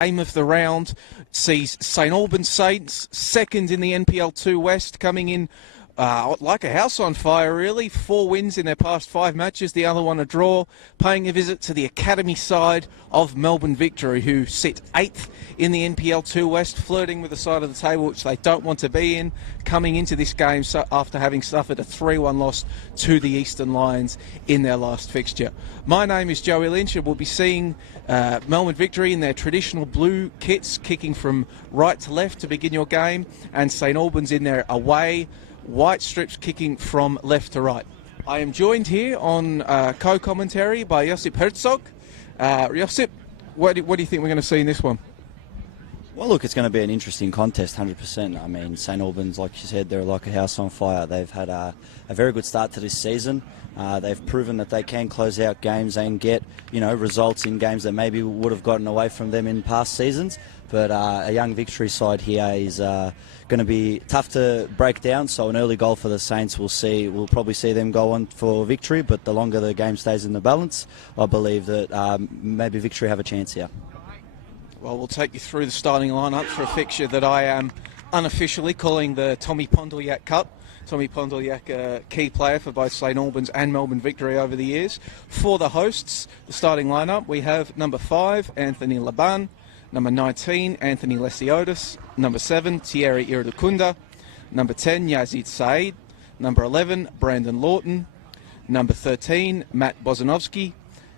Game of the round sees St Albans Saints second in the NPL 2 West, coming in like a house on fire, really. 4 wins in their past 5 matches, the other one a draw, paying a visit to the academy side of Melbourne Victory, who sit 8th in the NPL 2 West, flirting with the side of the table which they don't want to be in, coming into this game after having suffered a 3-1 loss to the Eastern Lions in their last fixture. My name is Joey Lynch, and we'll be seeing Melbourne Victory in their traditional blue kits, kicking from right to left to begin your game, and St Albans in their away white strips, kicking from left to right. I am joined here on co-commentary by Josip Herzog. Josip, what do you think we're going to see in this one? Well, look, it's going to be an interesting contest, 100%. I mean, St Albans, like you said, they're like a house on fire. They've had a very good start to this season. They've proven that they can close out games and get, results in games that maybe would have gotten away from them in past seasons. But a young Victory side here is going to be tough to break down. So an early goal for the Saints, we'll probably see them go on for victory. But the longer the game stays in the balance, I believe that maybe Victory have a chance here. Well, we'll take you through the starting lineup for a fixture that I am unofficially calling the Tommy Pondolyak Cup. Tommy Pondolyak, a key player for both St Albans and Melbourne Victory over the years. For the hosts, the starting lineup, we have number 5, Anthony Laban, number 19, Anthony Lesiotis, number 7, Thierry Iridukunda, number 10, Yazid Said, number 11, Brandon Lawton, number 13, Matt Bozanovsky,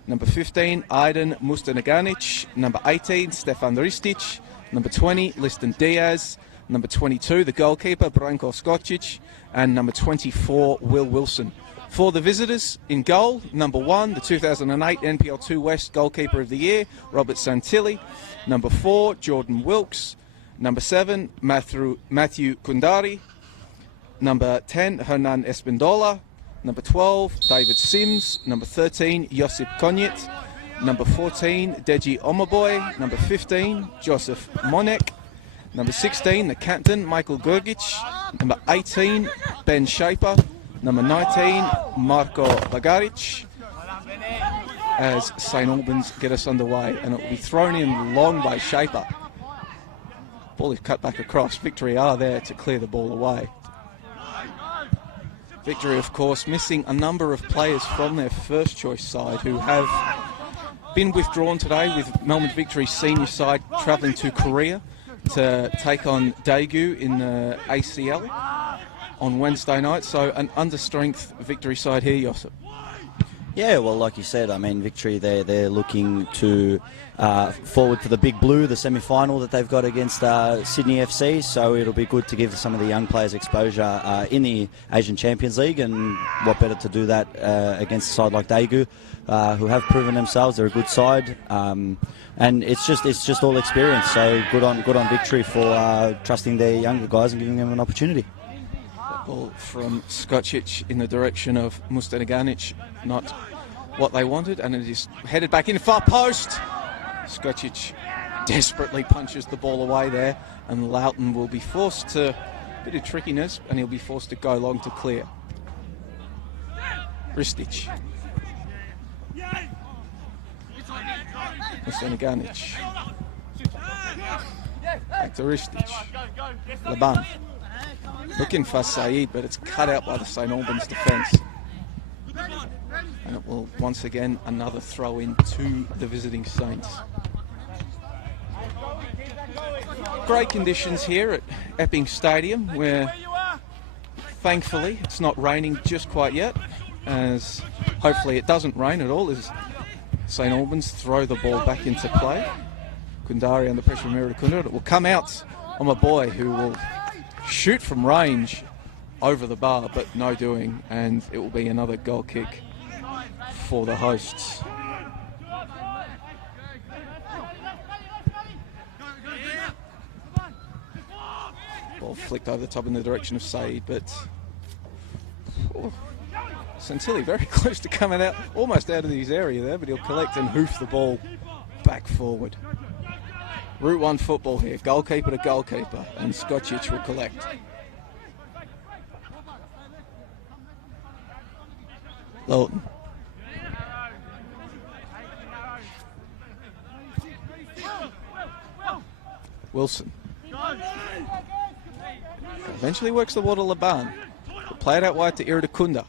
number 15, Aidan Mustanaganic, number 18, Stefan Ristic, number 20, Liston Diaz, number 22, the goalkeeper, Branko Skocic, and number 24, Will Wilson. For the visitors, in goal, number 1, the 2008 NPL 2 West Goalkeeper of the Year, Robert Santilli. Number 4, Jordan Wilkes. Number 7, Matthew Kundari. Number 10, Hernan Espendola. Number 12, David Sims. Number 13, Josip Konjet. Number 14, Deji Omaboy. Number 15, Joseph Monek. Number 16, the captain, Michael Gurgic. Number 18, Ben Shaper. Number 19, Marko Bagaric. As St Albans get us underway, and it will be thrown in long by Shaper. Ball is cut back across. Victory are there to clear the ball away. Victory, of course, missing a number of players from their first choice side who have been withdrawn today, with Melbourne Victory senior side travelling to Korea to take on Daegu in the ACL on Wednesday night. So an understrength Victory side here, Josip. Yeah, well, like you said, I mean, Victory, they're looking to forward to the Big Blue, the semi-final that they've got against Sydney FC, so it'll be good to give some of the young players exposure in the Asian Champions League, and what better to do that against a side like Daegu, who have proven themselves. They're a good side, and it's just all experience, so good on Victory for trusting their younger guys and giving them an opportunity. Ball from Skocic in the direction of Mustanaganic, not what they wanted, and it is headed back in far post. Skocic desperately punches the ball away there, and Loughton will be forced to a bit of trickiness, and he'll be forced to go long to clear. Ristic. Mustanaganic. Back to Ristic. Laban. Looking for Said, but it's cut out by the St Albans defence. And it will, once again, another throw in to the visiting Saints. Great conditions here at Epping Stadium, where thankfully it's not raining just quite yet, as hopefully it doesn't rain at all as St Albans throw the ball back into play. Kundari under pressure from Iridukunda. It will come out on my boy, who will shoot from range over the bar, but no doing, and it will be another goal kick for the hosts. Ball flicked over the top in the direction of Said, but Santilli very close to coming out, almost out of his area there, but he'll collect and hoof the ball back forward. Route 1 football here, goalkeeper to goalkeeper, and Skocic will collect. Lawton. Wilson. Eventually works the water Laban. Play it out wide to Iridakunda.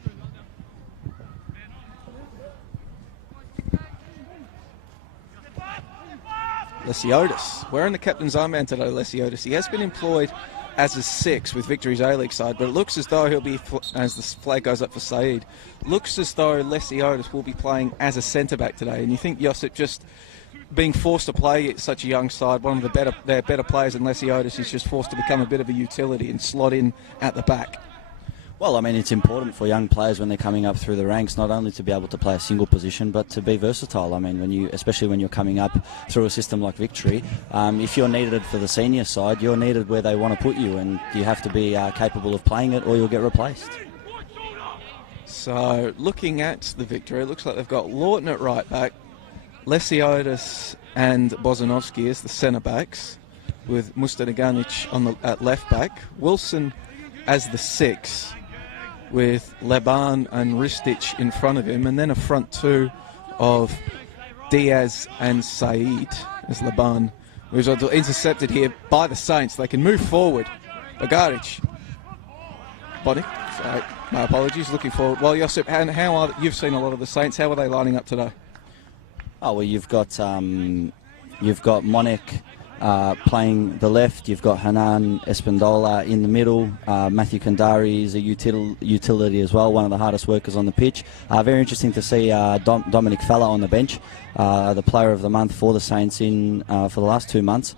Lesiotis, wearing the captain's armband today, Lesiotis. He has been employed as a 6 with Victory's A-League side, but it looks as though he'll be, as the flag goes up for Saeed, looks as though Lesiotis will be playing as a centre-back today. And you think Josip just being forced to play at such a young side, one of their better players in Lesiotis is just forced to become a bit of a utility and slot in at the back. Well, I mean, it's important for young players when they're coming up through the ranks, not only to be able to play a single position, but to be versatile. I mean, especially when you're coming up through a system like Victory, if you're needed for the senior side, you're needed where they want to put you, and you have to be capable of playing it or you'll get replaced. So, looking at the Victory, it looks like they've got Lawton at right back, Lesiotis and Bozanovsky as the centre-backs, with Mustanaganic at left back, Wilson as the 6, with Laban and Ristic in front of him, and then a front 2 of Diaz and Saeed as Laban, who's intercepted here by the Saints. They can move forward. Bagaric. Bonic. Sorry, my apologies. Looking forward. Well, Josip, how are you've seen a lot of the Saints. How are they lining up today? Oh, well, you've got Monek playing the left. You've got Hanan Espandola in the middle. Matthew Kandari is a utility as well, one of the hardest workers on the pitch. Very interesting to see Dominic Falla on the bench, the player of the month for the Saints for the last 2 months.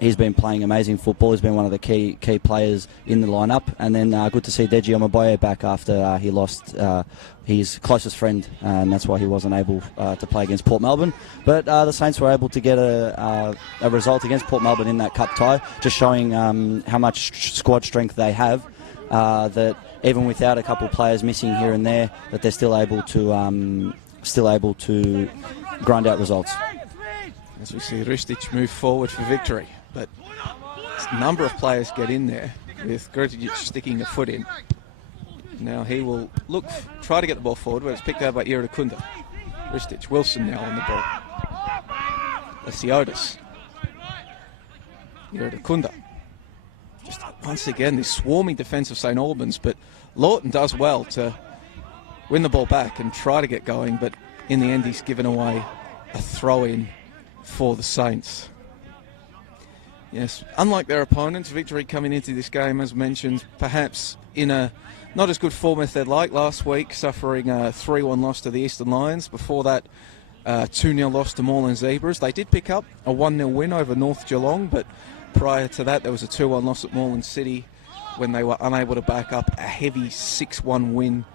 He's been playing amazing football. He's been one of the key players in the lineup. And then good to see Deji Omaboye back after he lost his closest friend, and that's why he wasn't able to play against Port Melbourne. But the Saints were able to get a result against Port Melbourne in that cup tie, just showing how much squad strength they have, that even without a couple of players missing here and there, that they're still able to grind out results. As we see Ristic move forward for Victory, but a number of players get in there, with Gretić sticking a foot in. Now he will try to get the ball forward, where it's picked out by Iridakunda. Ristic, Wilson now on the ball. Lesiotis. Iridakunda. Just once again, this swarming defence of St Albans, but Lawton does well to win the ball back and try to get going, but in the end he's given away a throw-in for the Saints. Yes, unlike their opponents, Victory coming into this game, as mentioned, perhaps in a not as good form as they'd like. Last week, suffering a 3-1 loss to the Eastern Lions. Before that, 2-0 loss to Moreland Zebras. They did pick up a 1-0 win over North Geelong, but prior to that, there was a 2-1 loss at Moreland City when they were unable to back up a heavy 6-1 win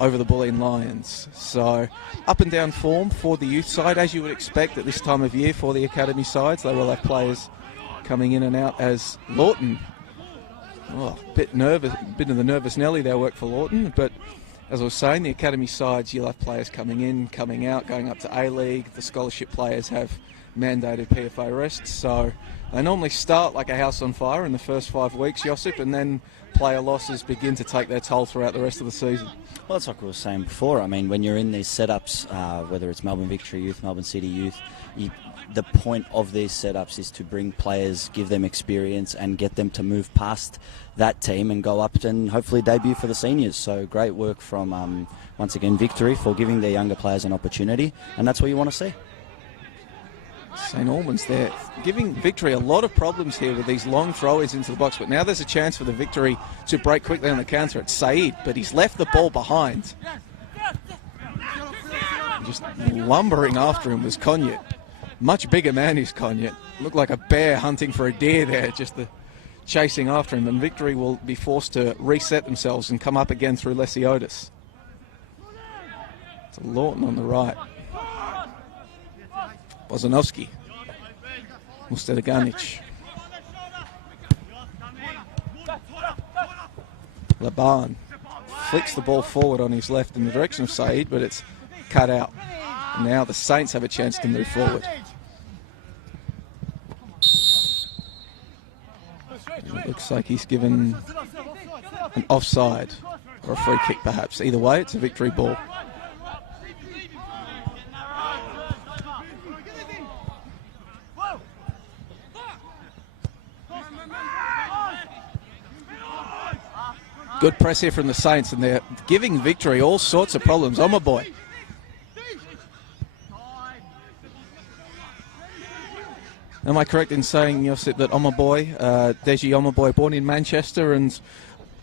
over the Bulleen Lions. So, up and down form for the youth side, as you would expect at this time of year for the academy sides. They will have players coming in and out, as Lawton, a bit of the nervous Nelly there work for Lawton, but as I was saying, the academy sides, you'll have players coming in, coming out, going up to A-League. The scholarship players have mandated PFA rests, so they normally start like a house on fire in the first 5 weeks, Josip, and then player losses begin to take their toll throughout the rest of the season. Well, it's like we were saying before. I mean, when you're in these setups, whether it's Melbourne Victory Youth, Melbourne City Youth, the point of these setups is to bring players, give them experience, and get them to move past that team and go up and hopefully debut for the seniors. So great work from, once again, Victory for giving their younger players an opportunity, and that's what you want to see. St Albans there giving Victory a lot of problems here with these long throw-ins into the box, but now there's a chance for the Victory to break quickly on the counter. It's Saeed, but he's left the ball behind. Just lumbering after him was Conyett. Much bigger man is Conyett. Looked like a bear hunting for a deer there, chasing after him, and Victory will be forced to reset themselves and come up again through Lesiotis. It's Lawton on the right. Bozanovsky. Mustanaganic. Laban flicks the ball forward on his left in the direction of Saeed, but it's cut out. And now the Saints have a chance to move forward. And it looks like he's given an offside or a free kick perhaps. Either way, it's a Victory ball. Good press here from the Saints, and they're giving Victory all sorts of problems. Oh, my boy. Am I correct in saying, Josip, that Omaboy, Deji Omaboy, born in Manchester, and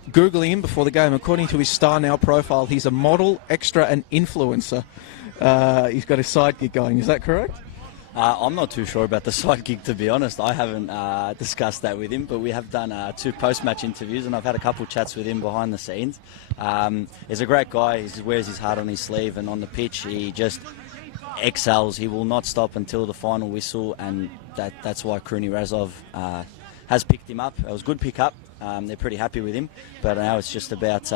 Googling him before the game, according to his Star Now profile, he's a model, extra and influencer. He's got a side gig going. Is that correct? I'm not too sure about the side gig, to be honest. I haven't discussed that with him, but we have done 2 post-match interviews, and I've had a couple chats with him behind the scenes. He's a great guy. He wears his heart on his sleeve, and on the pitch, he just excels. He will not stop until the final whistle, and that's why Kruni Razov has picked him up. It was a good pick-up. They're pretty happy with him, but now it's just about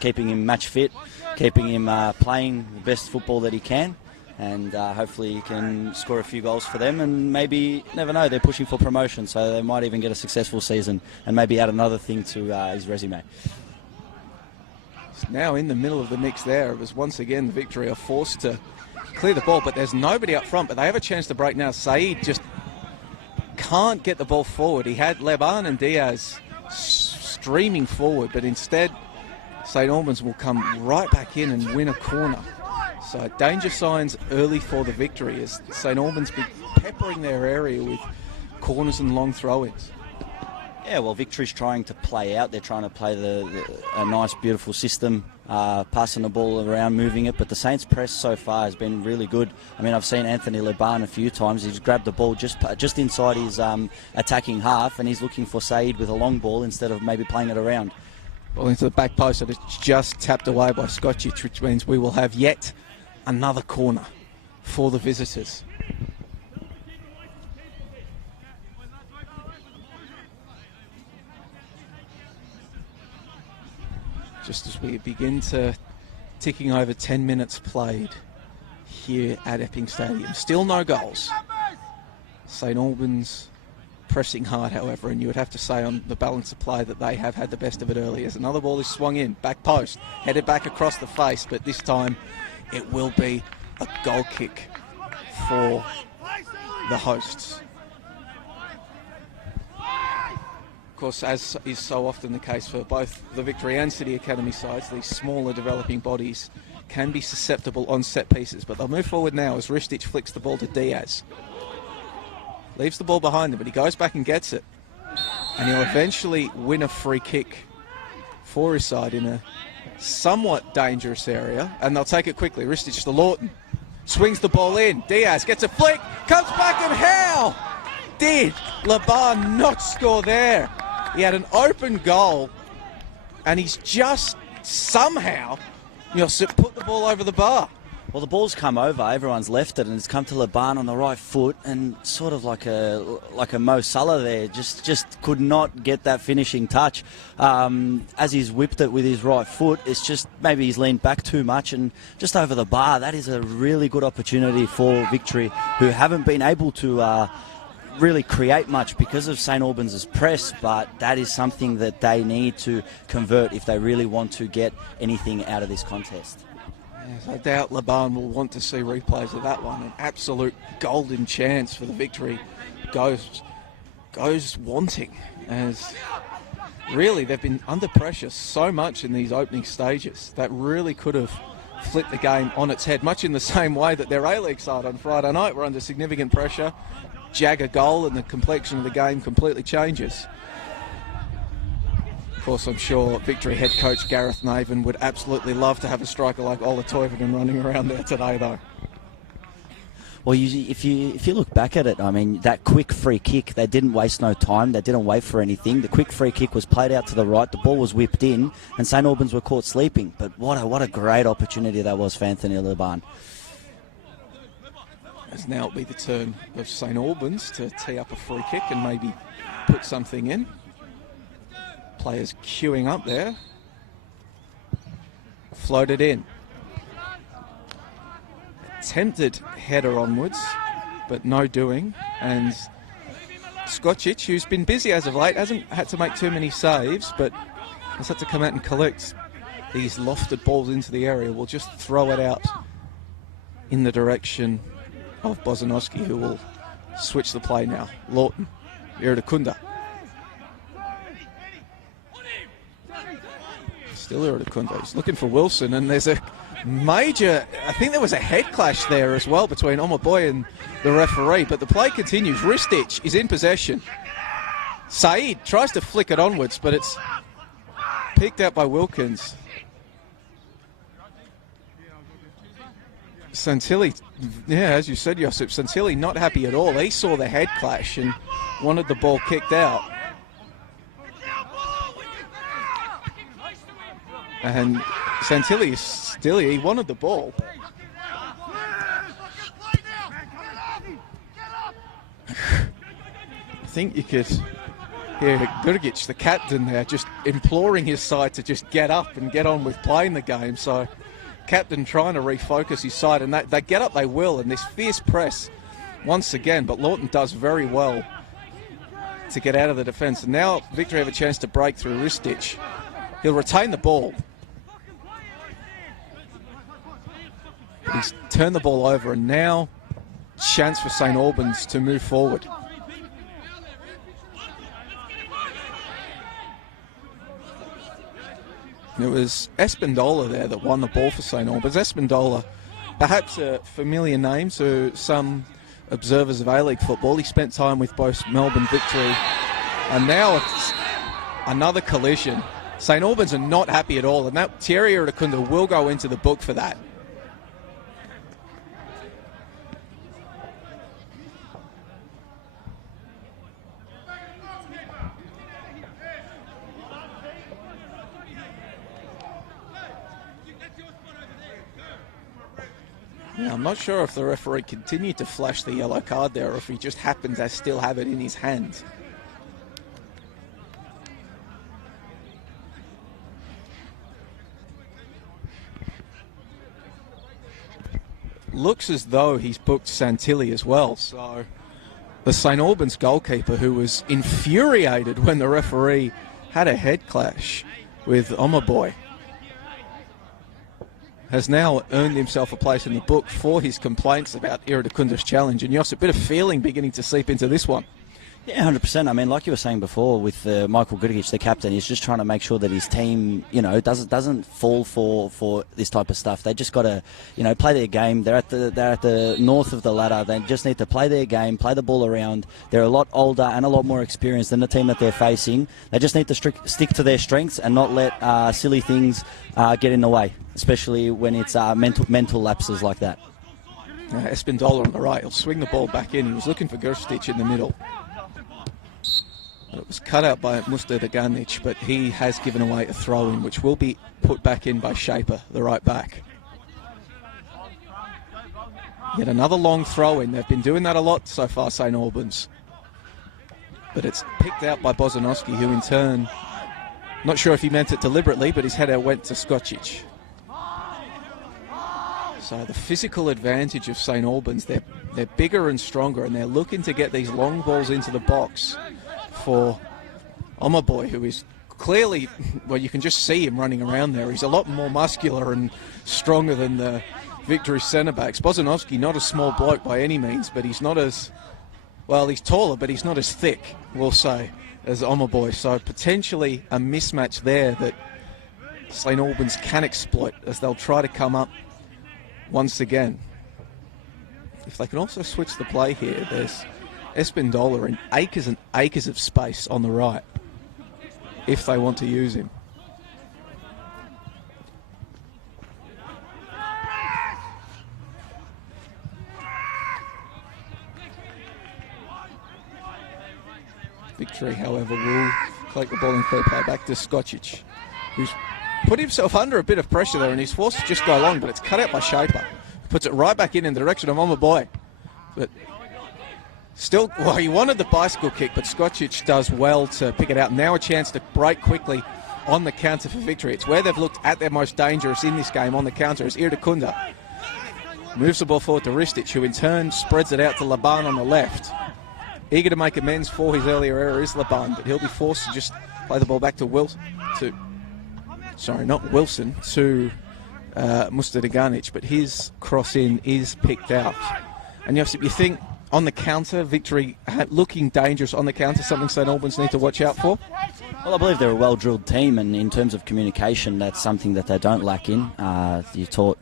keeping him match fit, keeping him playing the best football that he can, and hopefully he can score a few goals for them, and maybe, never know, they're pushing for promotion, so they might even get a successful season and maybe add another thing to his resume. It's now in the middle of the mix there. It was once again the Victory are forced to clear the ball, but there's nobody up front, but they have a chance to break now. Saeed just can't get the ball forward. He had Leban and Diaz streaming forward, but instead St Albans will come right back in and win a corner. So danger signs early for the Victory as St Albans be peppering their area with corners and long throw-ins. Yeah, well, Victory's trying to play out. They're trying to play a nice, beautiful system, passing the ball around, moving it. But the Saints' press so far has been really good. I mean, I've seen Anthony Leban a few times. He's grabbed the ball just inside his attacking half, and he's looking for Saeed with a long ball instead of maybe playing it around. Ball into the back post, and it's just tapped away by Skocic, which means we will have yet another corner for the visitors. Just as we begin to ticking over 10 minutes played here at Epping Stadium. Still no goals. St Albans pressing hard, however, and you would have to say on the balance of play that they have had the best of it early. As another ball is swung in, back post, headed back across the face, but this time it will be a goal kick for the hosts. Of course, as is so often the case for both the Victory and City Academy sides, these smaller developing bodies can be susceptible on set pieces, but they'll move forward now as Ristic flicks the ball to Diaz. Leaves the ball behind him, but he goes back and gets it. And he'll eventually win a free kick for his side in a somewhat dangerous area, and they'll take it quickly. Ristic to Lawton. Swings the ball in. Diaz gets a flick, comes back, and how did Laban not score there? He had an open goal, and he's just somehow, put the ball over the bar. Well, the ball's come over, everyone's left it, and it's come to Laban on the right foot, and sort of like a Mo Salah there, just could not get that finishing touch. As he's whipped it with his right foot, it's just maybe he's leaned back too much and just over the bar. That is a really good opportunity for Victory, who haven't been able to really create much because of St Albans' press, but that is something that they need to convert if they really want to get anything out of this contest. Yes, I doubt Laban will want to see replays of that one. An absolute golden chance for the Victory goes wanting, as really they've been under pressure so much in these opening stages that really could have flipped the game on its head, much in the same way that their A-League side on Friday night were under significant pressure. Jag a goal and the complexion of the game completely changes. Of course, I'm sure Victory head coach Gareth Naven would absolutely love to have a striker like Ola Toivonen running around there today, though. Well, if you look back at it, I mean, that quick free kick, they didn't waste no time. They didn't wait for anything. The quick free kick was played out to the right. The ball was whipped in, and St Albans were caught sleeping. But what a great opportunity that was for Anthony Leban. As now it'll be the turn of St Albans to tee up a free kick and maybe put something in. Players queuing up there. Floated in. Attempted header onwards, but no doing. And Skocic, who's been busy as of late, hasn't had to make too many saves, but has had to come out and collect these lofted balls into the area. Will just throw it out in the direction of Bozanowski, who will switch the play now. Lawton, Iridakunda. Still Iridakunda. He's looking for Wilson, and there's a major, I think there was a head clash there as well between Omaboy and the referee, but the play continues. Ristich is in possession. Saeed tries to flick it onwards, but it's picked out by Wilkins. Santilli, yeah, as you said, Josip, Santilli not happy at all. He saw the head clash and wanted the ball kicked out. And Santilli still, he wanted the ball. I think you could hear Gurgic, the captain there, just imploring his side to just get up and get on with playing the game. So captain trying to refocus his side, and they get up, they will, and this fierce press once again, but Lawton does very well to get out of the defence. And now Victory have a chance to break through. Ristich, he'll retain the ball. But he's turned the ball over, and now chance for St Albans to move forward. It was Espandola there that won the ball for St Albans. Espandola, perhaps a familiar name to some observers of A-League football. He spent time with both Melbourne Victory, and now it's another collision. St Albans are not happy at all, and that Thierry Iridakunda will go into the book for that. Now, I'm not sure if the referee continued to flash the yellow card there or if he just happens to still have it in his hand. Looks as though he's booked Santilli as well. So the St Albans goalkeeper, who was infuriated when the referee had a head clash with Omaboy, has now earned himself a place in the book for his complaints about Iridakunda's challenge. And Jos, a bit of feeling beginning to seep into this one. Yeah, 100%. I mean, like you were saying before with Michael Gurgic, the captain, he's just trying to make sure that his team, doesn't fall for this type of stuff. They just got to, play their game. They're at the north of the ladder. They just need to play their game, play the ball around. They're a lot older and a lot more experienced than the team that they're facing. They just need to stick to their strengths and not let silly things get in the way, especially when it's mental lapses like that. Espandola on the right. He'll swing the ball back in. He was looking for Gurstich in the middle. It was cut out by Mustardaganic, but he has given away a throw-in, which will be put back in by Shaper, the right back. Yet another long throw-in. They've been doing that a lot so far, St Albans. But it's picked out by Bozanowski, who in turn, not sure if he meant it deliberately, but his header went to Skocic. So the physical advantage of St Albans, they're bigger and stronger, and they're looking to get these long balls into the box for Omaboy, who is clearly, well, you can just see him running around there. He's a lot more muscular and stronger than the Victory centre-backs. Bozanowski, not a small bloke by any means, but he's not as, well, he's taller, but he's not as thick, we'll say, as Omaboy. So potentially a mismatch there that St Albans can exploit as they'll try to come up once again. If they can also switch the play here, there's Espandola in acres and acres of space on the right if they want to use him. Victory, however, will collect the ball in clear play back to Skocic, who's put himself under a bit of pressure there and he's forced to just go long, but it's cut out by Shaper. Puts it right back in the direction of Omaboy. But still, well, he wanted the bicycle kick, but Skocic does well to pick it out. Now a chance to break quickly on the counter for Victory. It's where they've looked at their most dangerous in this game on the counter as Iridakunda moves the ball forward to Ristich, who in turn spreads it out to Laban on the left. Eager to make amends for his earlier error is Laban, but he'll be forced to just play the ball back to Wilson. Not Wilson, to Mustardaganic, but his cross-in is picked out. And you think on the counter, Victory looking dangerous on the counter, something St Albans need to watch out for? Well, I believe they're a well-drilled team, and in terms of communication, that's something that they don't lack in. You're taught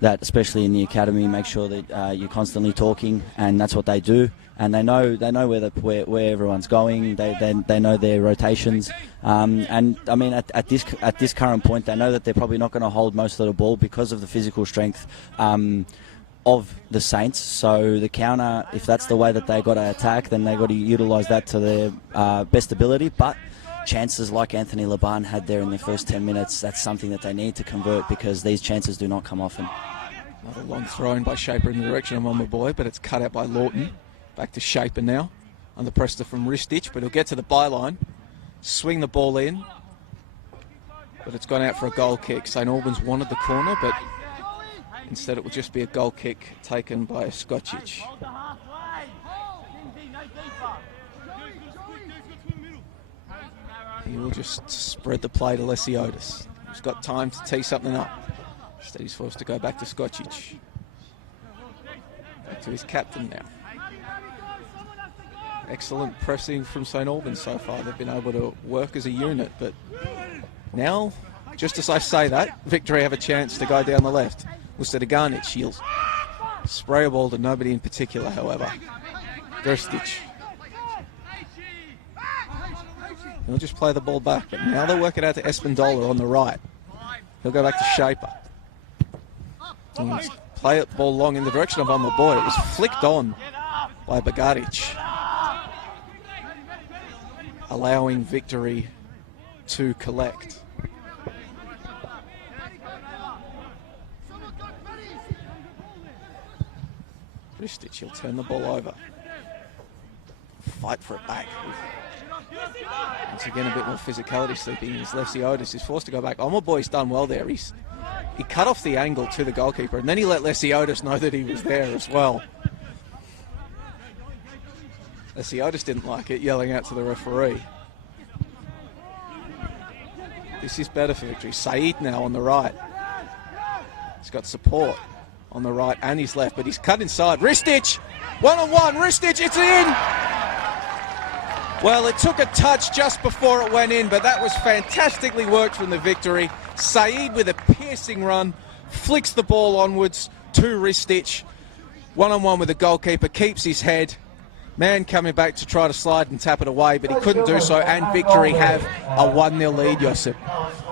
that, especially in the academy, make sure that you're constantly talking, and that's what they do. And they know where everyone's going. They know their rotations, and I mean at this current point, they know that they're probably not going to hold most of the ball because of the physical strength of the Saints. So the counter, if that's the way that they got to attack, then they got to utilise that to their best ability. But chances like Anthony Laban had there in the first 10 minutes, that's something that they need to convert, because these chances do not come often. Another long throw in by Shaper in the direction of my boy, but it's cut out by Lawton. Back to Shaper now, under pressure from Ristich, but he'll get to the byline, swing the ball in, but it's gone out for a goal kick. St Albans wanted the corner, but instead it will just be a goal kick taken by Skocic. He will just spread the play to Lesiotis. He's got time to tee something up. Instead he's forced to go back to Skocic. Back to his captain now. Excellent pressing from St Albans so far. They've been able to work as a unit, but now, just as I say that, Victory have a chance to go down the left. Ustadeganic, he'll spray a ball to nobody in particular, however. Gerstic. He'll just play the ball back, but now they'll work it out to Espandola on the right. He'll go back to Shaper. And play it ball long in the direction of my boy. It was flicked on by Bagaric, allowing Victory to collect. Ristich, he'll turn the ball over. Fight for it back. Once again, a bit more physicality sleeping in his Lesiotis. He's forced to go back. My boy's done well there. He cut off the angle to the goalkeeper, and then he let Lesiotis know that he was there as well. Lesiotis didn't like it, yelling out to the referee. This is better for Victory. Saeed now on the right. He's got support on the right and his left, but he's cut inside. Ristich! One-on-one, Ristich, it's in! Well, it took a touch just before it went in, but that was fantastically worked from the Victory. Saeed with a piercing run, flicks the ball onwards to Ristich. One-on-one with the goalkeeper, keeps his head. Man coming back to try to slide and tap it away, but he couldn't do so, and Victory have a 1-0 lead, Josip.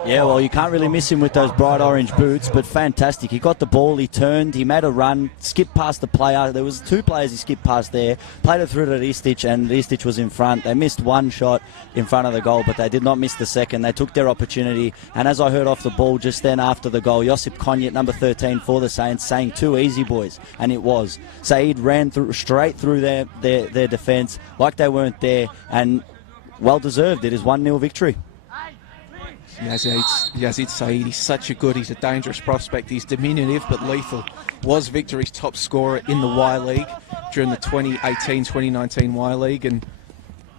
Yeah, well, you can't really miss him with those bright orange boots, but fantastic. He got the ball, he turned, he made a run, skipped past the player. There was 2 players he skipped past there, played it through to Ristich, and Ristich was in front. They missed one shot in front of the goal, but they did not miss the second. They took their opportunity, and as I heard off the ball just then after the goal, Josip Konjat, number 13 for the Saints, saying, "Too easy, boys," and it was. Saeed ran straight through their defence like they weren't there, and well deserved. It is 1-0 victory. Yazid Saeed, he's such a good, he's a dangerous prospect. He's diminutive but lethal. Was Victory's top scorer in the Y League during the 2018-2019 Y League, and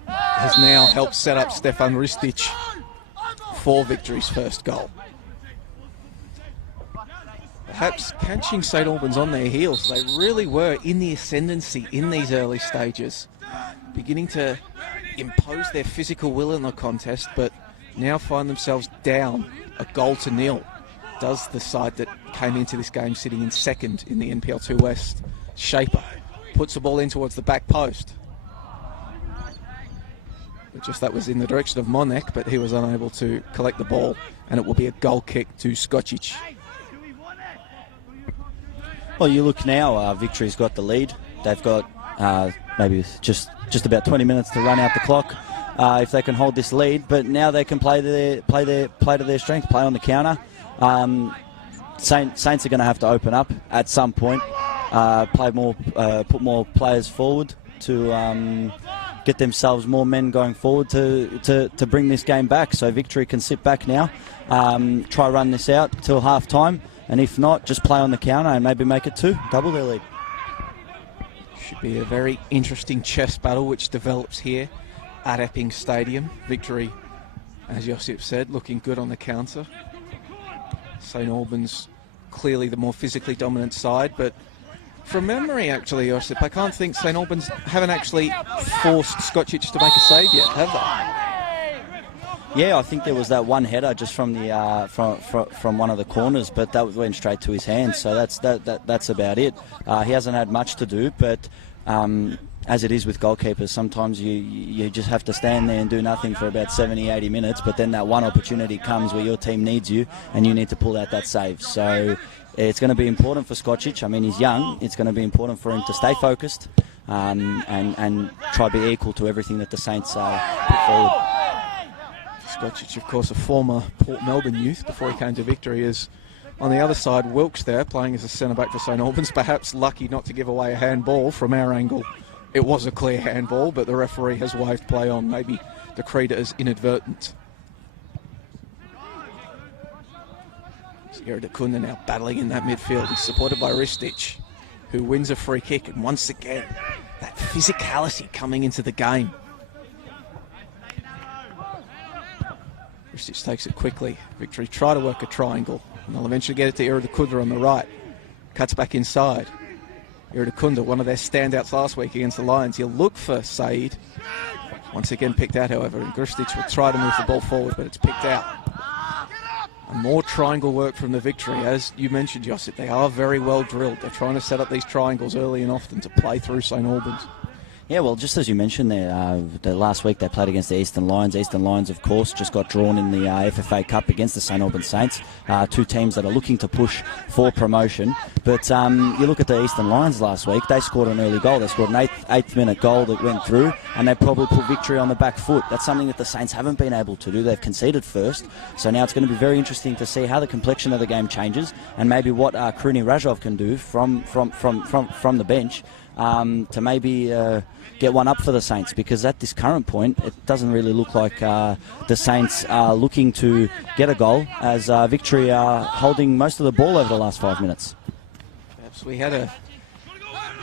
has now helped set up Stefan Ristich for Victory's first goal. Perhaps catching St Albans on their heels. They really were in the ascendancy in these early stages, beginning to impose their physical will in the contest, but now find themselves down 1-0. Does the side that came into this game sitting in second in the NPL 2 West. Shaper puts the ball in towards the back post. But just that was in the direction of Monek, but he was unable to collect the ball, and it will be a goal kick to Skocic. Well, you look now, Victory's got the lead. They've got maybe just about 20 minutes to run out the clock. If they can hold this lead, but now they can play to their strength, play on the counter. Saints are going to have to open up at some point, put more players forward to get themselves more men going forward to bring this game back. So Victory can sit back now, try run this out till half time, and if not, just play on the counter and maybe make it 2, double their lead. Should be a very interesting chess battle which develops here at Epping Stadium. Victory, as Josip said, looking good on the counter. St Albans clearly the more physically dominant side, but from memory actually, Josip, I can't think St Albans haven't actually forced Skocic to make a save yet, have they? Yeah, I think there was that one header just from the from one of the corners, but that went straight to his hands. So that's about it. He hasn't had much to do, but as it is with goalkeepers, sometimes you just have to stand there and do nothing for about 70, 80 minutes, but then that one opportunity comes where your team needs you and you need to pull out that save. So it's going to be important for Skocic. I mean, he's young. It's going to be important for him to stay focused and try to be equal to everything that the Saints put forward. Skocic, of course, a former Port Melbourne youth before he came to Victory, is on the other side. Wilkes there playing as a centre-back for St Albans, perhaps lucky not to give away a handball. From our angle, it was a clear handball, but the referee has waved play on, maybe decreed it as inadvertent. Sierra Kunda now battling in that midfield. He's supported by Ristic, who wins a free kick, and once again, that physicality coming into the game. Ristic takes it quickly. Victory try to work a triangle, and they'll eventually get it to Iridakunda on the right. Cuts back inside. Iridakunda, one of their standouts last week against the Lions. He'll look for Said. Once again picked out, however, and Ristic will try to move the ball forward, but it's picked out. And more triangle work from the Victory. As you mentioned, Josip, they are very well drilled. They're trying to set up these triangles early and often to play through St Albans. Yeah, well, just as you mentioned there, the last week they played against the Eastern Lions. Eastern Lions, of course, just got drawn in the FFA Cup against the St Albans Saints. Two teams that are looking to push for promotion. But you look at the Eastern Lions last week, they scored an early goal. They scored an eighth minute goal that went through, and they probably put Victory on the back foot. That's something that the Saints haven't been able to do. They've conceded first. So now it's going to be very interesting to see how the complexion of the game changes, and maybe what Kruni Rajov can do from the bench to maybe get one up for the Saints, because at this current point it doesn't really look like the Saints are looking to get a goal, as Victory are holding most of the ball over the last 5 minutes. Perhaps we had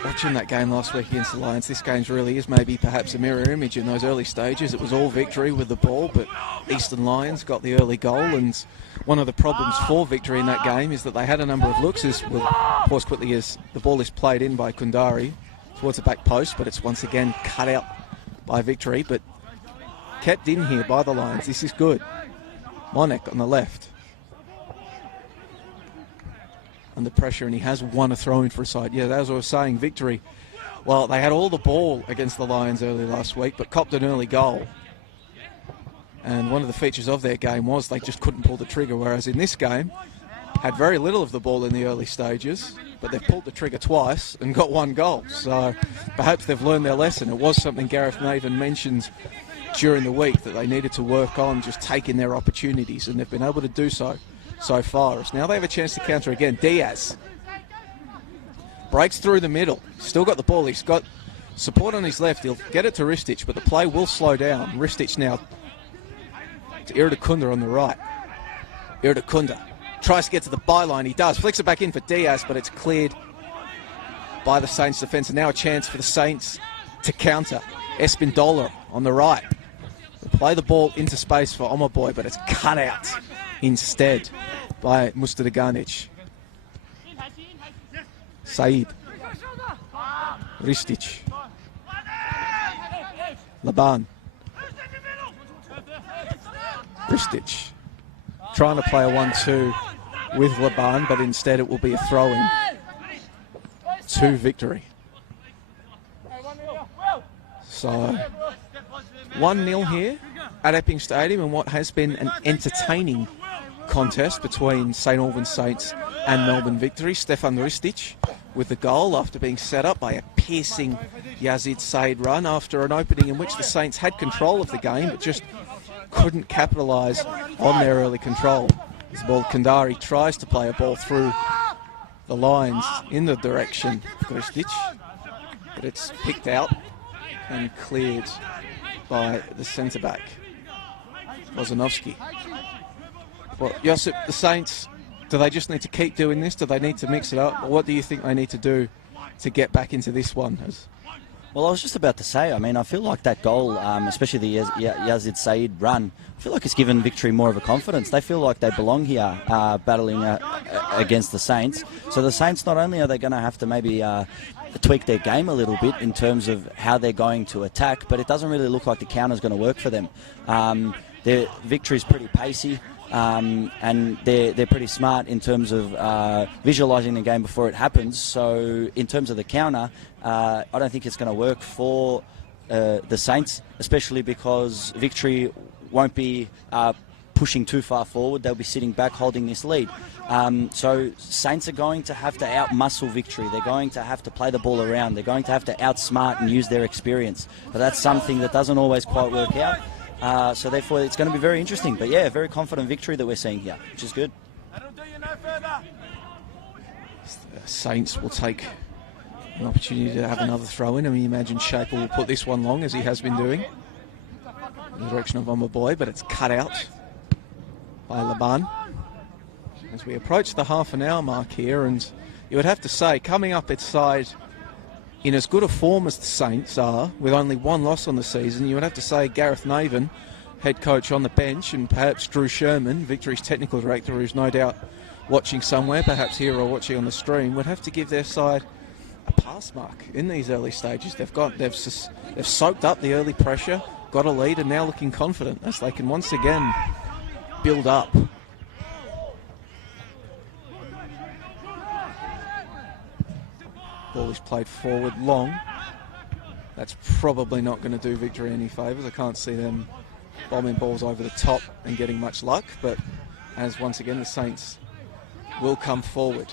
watching that game last week against the Lions, this game really is maybe perhaps a mirror image. In those early stages it was all Victory with the ball, but Eastern Lions got the early goal, and one of the problems for Victory in that game is that they had a number of looks, as will pause quickly as the ball is played in by Kundari towards the back post, but it's once again cut out by Victory, but kept in here by the Lions. This is good. Monek on the left. Under pressure, and he has won a throw-in for a side. Yeah, as I was saying, Victory, well, they had all the ball against the Lions early last week, but copped an early goal. And one of the features of their game was they just couldn't pull the trigger, whereas in this game, had very little of the ball in the early stages, but they've pulled the trigger twice and got one goal. So perhaps they've learned their lesson. It was something Gareth Maven mentioned during the week, that they needed to work on just taking their opportunities, and they've been able to do so far. As now they have a chance to counter again. Diaz breaks through the middle. Still got the ball. He's got support on his left. He'll get it to Ristic, but the play will slow down. Ristic now to Iridakunda on the right. Iridakunda tries to get to the byline. He does. Flicks it back in for Diaz, but it's cleared by the Saints defence. And now a chance for the Saints to counter. Espindola on the right. They'll play the ball into space for Omaboy, but it's cut out instead by Mustadaganic. Said. Ristic. Laban. Ristic. Trying to play a 1-2 with Laban, but instead it will be a throw-in to Victory. So 1-0 here at Epping Stadium, and what has been an entertaining contest between St Albans Saints and Melbourne Victory. Stefan Ristic with the goal after being set up by a piercing Yazid Said run after an opening in which the Saints had control of the game but just couldn't capitalise on their early control. This ball, Kandari tries to play a ball through the lines in the direction of Ristic, but it's picked out and cleared by the centre-back, Wozanovski. Well, Josip, the Saints, do they just need to keep doing this? Do they need to mix it up? Or what do you think they need to do to get back into this one? Well, I was just about to say, I mean, I feel like that goal, especially the Yazid Said run, I feel like it's given Victory more of a confidence. They feel like they belong here battling against the Saints. So the Saints, not only are they going to have to maybe tweak their game a little bit in terms of how they're going to attack, but it doesn't really look like the counter's going to work for them. their victory's pretty pacey. And they're pretty smart in terms of visualising the game before it happens. So in terms of the counter, I don't think it's going to work for the Saints, especially because Victory won't be pushing too far forward. They'll be sitting back holding this lead. So Saints are going to have to out-muscle Victory. They're going to have to play the ball around. They're going to have to outsmart and use their experience. But that's something that doesn't always quite work out. So therefore it's going to be very interesting. But yeah, very confident Victory that we're seeing here, which is good. The Saints will take an opportunity to have another throw in. I mean, imagine Shaper will put this one long, as he has been doing, in the direction of Boy, but it's cut out by Laban. As we approach the half an hour mark here, and you would have to say, coming up its side in as good a form as the Saints are, with only one loss on the season, you would have to say Gareth Naven, head coach on the bench, and perhaps Drew Sherman, Victory's technical director, who's no doubt watching somewhere, perhaps here or watching on the stream, would have to give their side a pass mark in these early stages. They've soaked up the early pressure, got a lead, and now looking confident as they can once again build up. Ball is played forward long. That's probably not going to do Victory any favours. I can't see them bombing balls over the top and getting much luck, but as once again the Saints will come forward.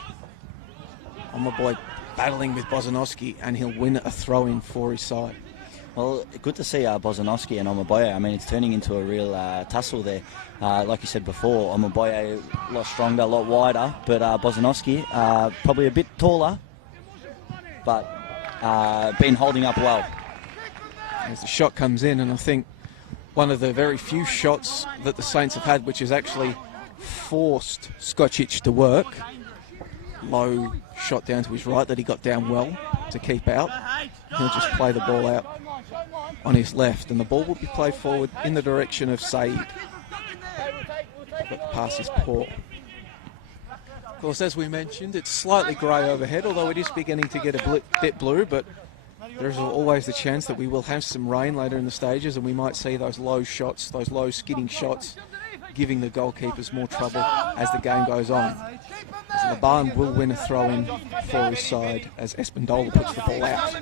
Boy battling with Bozanovsky, and he'll win a throw-in for his side. Well, good to see Bozanovsky and Omaboye. I mean, it's turning into a real tussle there. Like you said before, Omaboye a lot stronger, a lot wider, but Bozanovsky probably a bit taller, but been holding up well. As the shot comes in, and I think one of the very few shots that the Saints have had which has actually forced Skocic to work. Low shot down to his right that he got down well to keep out. He'll just play the ball out on his left, and the ball will be played forward in the direction of Saeed. But the pass is poor. Of course, as we mentioned, it's slightly grey overhead, although it is beginning to get a bit blue, but there's always the chance that we will have some rain later in the stages, and we might see those low shots, those low skidding shots, giving the goalkeepers more trouble as the game goes on. As Laban will win a throw-in for his side as Espandola puts the ball out.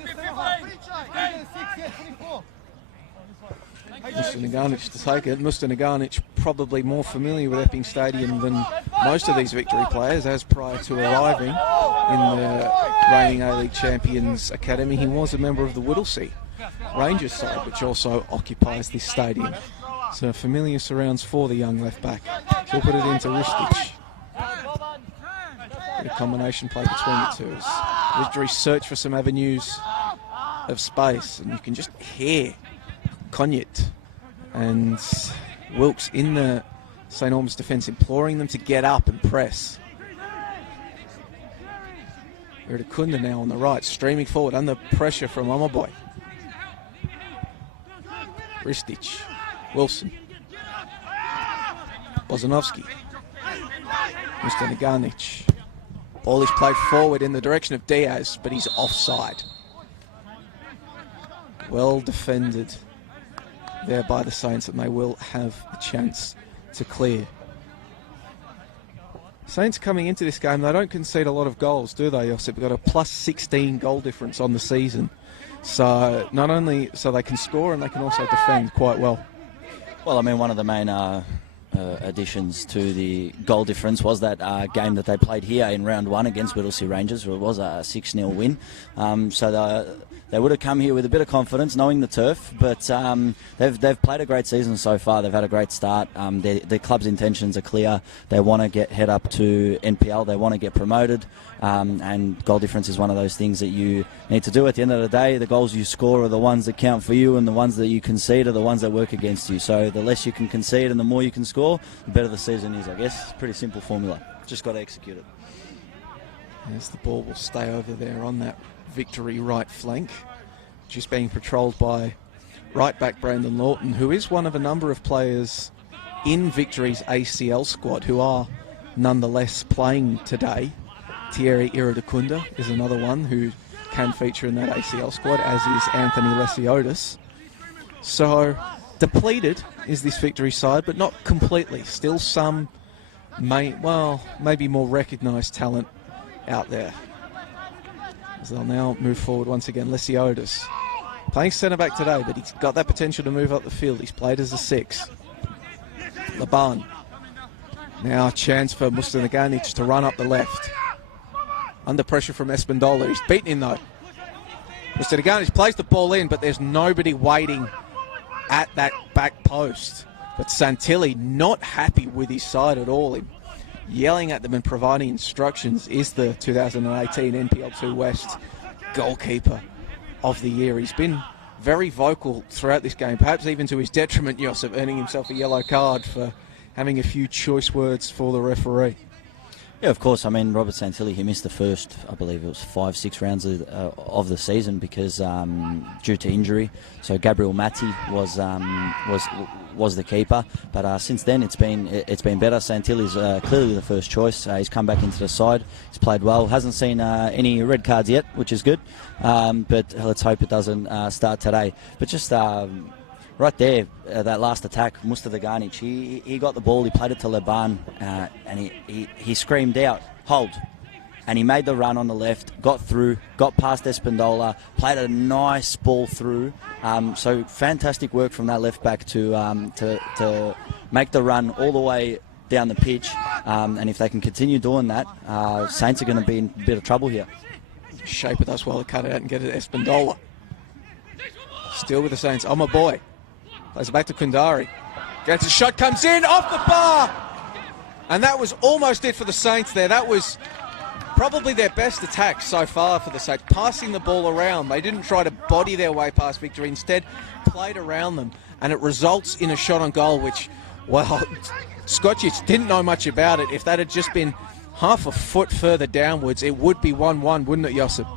Mustanaganic to take it. Mustanaganic probably more familiar with Epping Stadium than most of these Victory players, as prior to arriving in the reigning A-League Champions Academy, he was a member of the Whittlesea Rangers side, which also occupies this stadium. So familiar surrounds for the young left-back. He'll put it into Ristic. A combination play between the two. Victory search for some avenues of space, and you can just hear Cognet and Wilkes in the St Albans defence imploring them to get up and press. Iridakunda now on the right, streaming forward under pressure from Omaboy. Ristic, Wilson, Bozanovsky, Mustanaganic. Ball is played forward in the direction of Diaz, but he's offside. Well defended there by the Saints, and they will have a chance to clear. Saints coming into this game, they don't concede a lot of goals, do they, Josip? We've got a plus 16 goal difference on the season. So not only so they can score, and they can also defend quite well. Well, I mean, one of the main additions to the goal difference was that game that they played here in round one against Whittlesea Rangers, where it was a 6-0 win. So they would have come here with a bit of confidence, knowing the turf, but they've played a great season so far. They've had a great start. The club's intentions are clear. They want to head up to NPL. They want to get promoted, and goal difference is one of those things that you need to do. At the end of the day, the goals you score are the ones that count for you, and the ones that you concede are the ones that work against you. So the less you can concede and the more you can score, the better the season is, I guess. Pretty simple formula. Just got to execute it. As the ball will stay over there on that Victory right flank, just being patrolled by right back Brandon Lawton, who is one of a number of players in Victory's ACL squad who are nonetheless playing today. Thierry Iridakunda is another one who can feature in that ACL squad, as is Anthony Lesiotis. So Depleted is this Victory side, but not completely. Still some, maybe more recognised talent out there. As they'll now move forward once again. Lesiotis playing centre-back today, but he's got that potential to move up the field. He's played as a 6. Laban. Now a chance for Mustanaganic to run up the left. Under pressure from Espandola. He's beaten him though. Mustanaganic plays the ball in, but there's nobody waiting at that back post. But Santilli not happy with his side at all. Him yelling at them and providing instructions is the 2018 NPL 2 West goalkeeper of the year. He's been very vocal throughout this game, perhaps even to his detriment, Josip, earning himself a yellow card for having a few choice words for the referee. Yeah, of course. I mean, Robert Santilli, he missed the first, I believe it was 5-6 rounds of the season because due to injury. So Gabriel Matti was the keeper, but since then it's been better. Santilli's clearly the first choice. He's come back into the side. He's played well. Hasn't seen any red cards yet, which is good. But let's hope it doesn't start today. But just right there, that last attack, Mustanaganic, he got the ball, he played it to Laban, and he screamed out, hold. And he made the run on the left, got through, got past Espandola, played a nice ball through. So fantastic work from that left back to make the run all the way down the pitch. And if they can continue doing that, Saints are going to be in a bit of trouble here. Shaper does well to cut it out and get it to Espandola. Still with the Saints. Oh, my boy. Plays it back to Kundari. Gets a shot, comes in, off the bar! And that was almost it for the Saints there. That was probably their best attack so far for the Saints. Passing the ball around. They didn't try to body their way past Victory. Instead, played around them. And it results in a shot on goal, which, well, Skocic didn't know much about it. If that had just been half a foot further downwards, it would be 1-1, wouldn't it, Josip?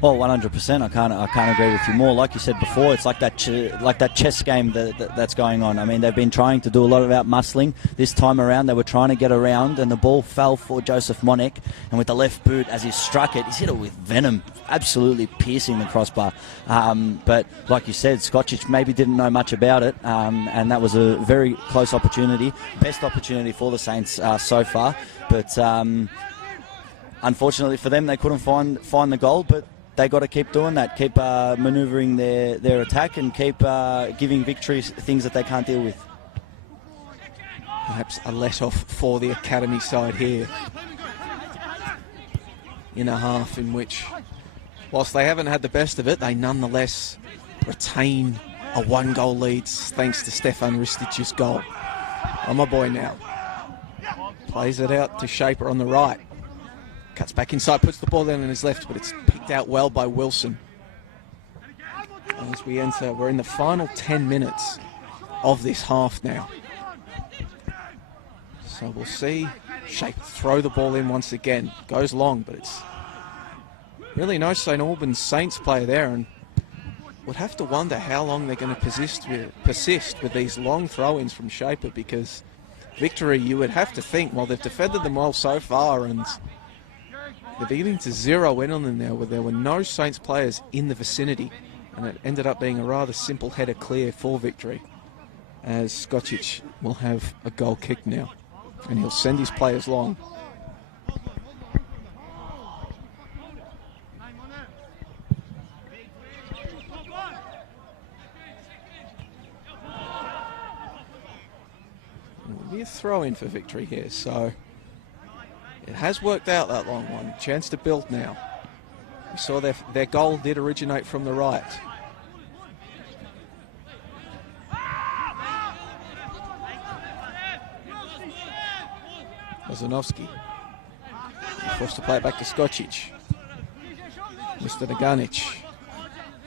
Well, 100%. I can't agree with you more. Like you said before, it's like that chess game that's going on. I mean, they've been trying to do a lot of out muscling. This time around, they were trying to get around, and the ball fell for Joseph Monek. And with the left boot, as he struck it, he's hit it with venom, absolutely piercing the crossbar. But like you said, Skocic maybe didn't know much about it, and that was a very close opportunity, best opportunity for the Saints so far. But unfortunately for them, they couldn't find the goal. But they got to keep doing that, keep manoeuvring their attack, and keep giving Victory things that they can't deal with. Perhaps a let-off for the academy side here in a half in which, whilst they haven't had the best of it, they nonetheless retain a 1-goal lead thanks to Stefan Ristic's goal. Oh, my boy now. Plays it out to Shaper on the right. Cuts back inside, puts the ball down on his left, but it's picked out well by Wilson. As we enter, we're in the final 10 minutes of this half now. So we'll see Shaper throw the ball in once again. Goes long, but it's really no St Albans Saints player there, and would have to wonder how long they're going to persist with these long throw-ins from Shaper, because Victory, you would have to think, well, they've defended them well so far, and they're beginning to zero in on them now, where there were no Saints players in the vicinity, and it ended up being a rather simple header clear for Victory, as Skocic will have a goal kick now, and he'll send his players long. It'll be a throw-in for Victory here, so it has worked out, that long one. Chance to build now. We saw their goal did originate from the right. Ozanovsky. Forced to play it back to Skocic. Mustanaganic.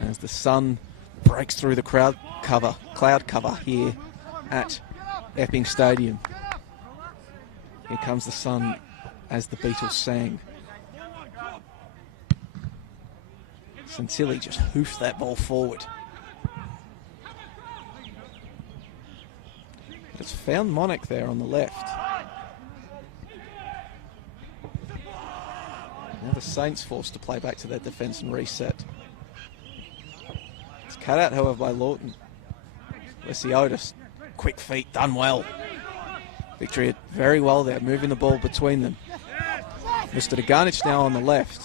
As the sun breaks through the cloud cover here at Epping Stadium. Here comes the sun, as the Beatles sang. Santilli just hoofed that ball forward. But it's found Monek there on the left. Now the Saints forced to play back to their defence and reset. It's cut out, however, by Lawton. Lesiotis, quick feet, done well. Victory very well there, moving the ball between them. Mr. Deganic now on the left.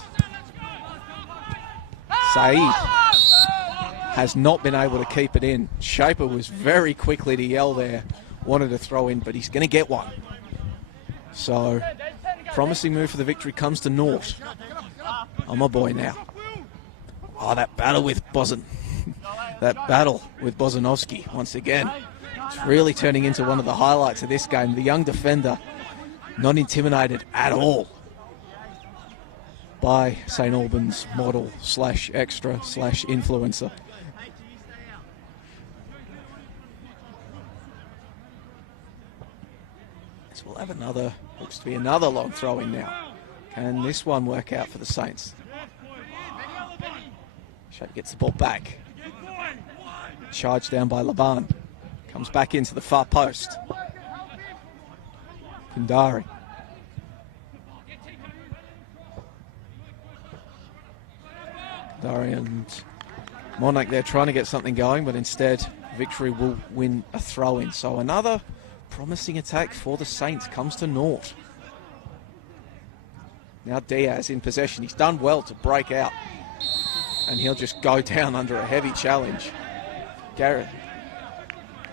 Saeed has not been able to keep it in. Shaper was very quickly to yell there, wanted to throw in, but he's going to get one. So, promising move for the Victory comes to naught. Oh, my boy now. Oh, that battle with Bozanovsky once again. It's really turning into one of the highlights of this game. The young defender, not intimidated at all by St. Albans model / extra / influencer. So we'll have another, looks to be another long throw in now. Can this one work out for the Saints? Shape gets the ball back. Charged down by Laban. Comes back into the far post. Kundari. Kundari and Monak there trying to get something going, but instead Victory will win a throw-in. So another promising attack for the Saints comes to naught. Now Diaz in possession. He's done well to break out, and he'll just go down under a heavy challenge. Garrett,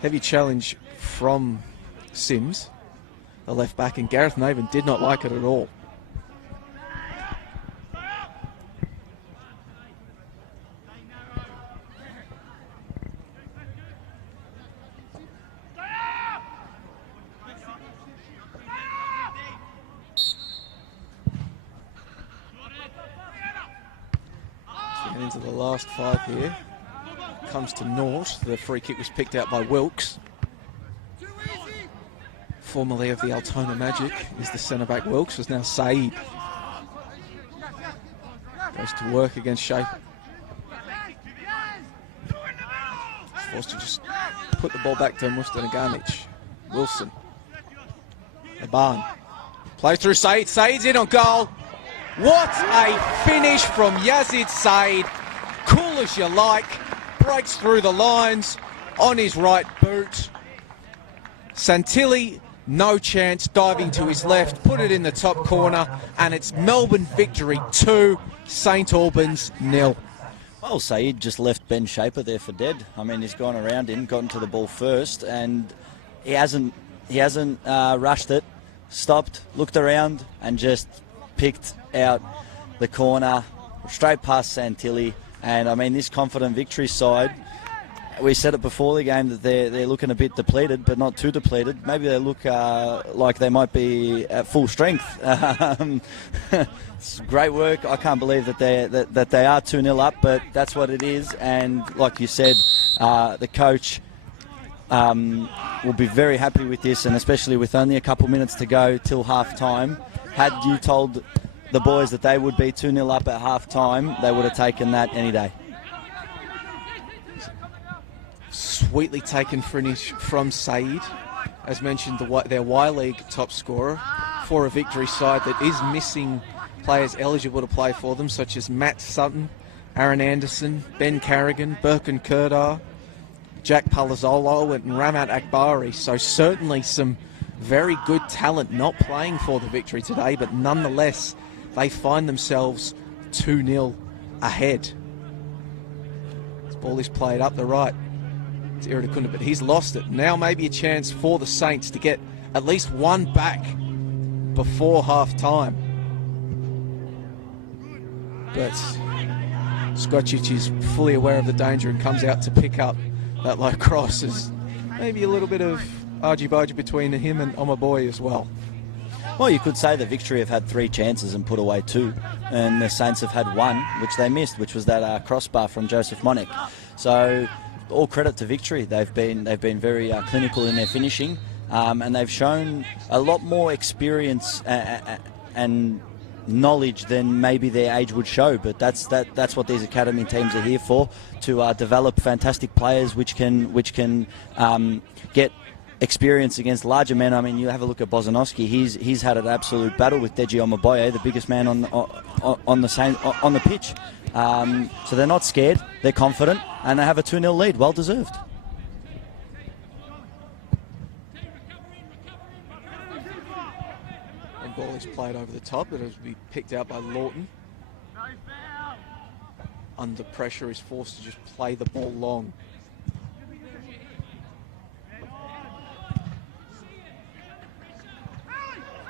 heavy challenge from Sims, the left back, and Gareth Naven did not like it at all. Into the last 5 here. Comes to naught. The free kick was picked out by Wilkes. Formerly of the Altona Magic is the centre-back Wilkes, is now Saeed. Goes to work against Shaper. Forced to just put the ball back to Mustanaganic. Wilson. Laban. Plays through Saeed. Saeed's in on goal. What a finish from Yazid Saeed. Cool as you like. Breaks through the lines on his right boot. Santilli, no chance, diving to his left, put it in the top corner, and it's Melbourne Victory 2, St. Albans 0. Well, Saeed just left Ben Shaper there for dead. I mean, he's gone around him, gotten to the ball first, and he hasn't rushed it, stopped, looked around, and just picked out the corner straight past Santilli. And I mean, this confident Victory side, we said it before the game that they're looking a bit depleted, but not too depleted. Maybe they look like they might be at full strength. It's great work. I can't believe that they are 2-0 up, but that's what it is. And like you said, the coach will be very happy with this, and especially with only a couple minutes to go till half time. Had you told the boys that they would be 2-0 up at half time, they would have taken that any day. Sweetly taken finish from Saeed. As mentioned, their Y-League top scorer for a Victory side that is missing players eligible to play for them, such as Matt Sutton, Aaron Anderson, Ben Carrigan, Birkin Kurdar, Jack Palazzolo and Ramat Akbari. So certainly some very good talent not playing for the Victory today, but nonetheless they find themselves 2-0 ahead. This ball is played up the right. It's Iridakunda, but he's lost it. Now maybe a chance for the Saints to get at least one back before half-time. But Skocic is fully aware of the danger and comes out to pick up that low cross. As maybe a little bit of argy-bargy between him and Omaboy as well. Well, you could say that Victory have had 3 chances and put away 2, and the Saints have had 1, which they missed, which was that crossbar from Joseph Monek. So, all credit to Victory. They've been very clinical in their finishing, and they've shown a lot more experience and knowledge than maybe their age would show. But that's what these academy teams are here for, to develop fantastic players which can get experience against larger men. I mean, you have a look at Bozanovsky. He's had an absolute battle with Deji Omaboye, the biggest man on the pitch. So they're not scared. They're confident, and they have a 2-0 lead, well deserved. ball is played over the top. It'll be picked out by Lawton. Under pressure, is forced to just play the ball long.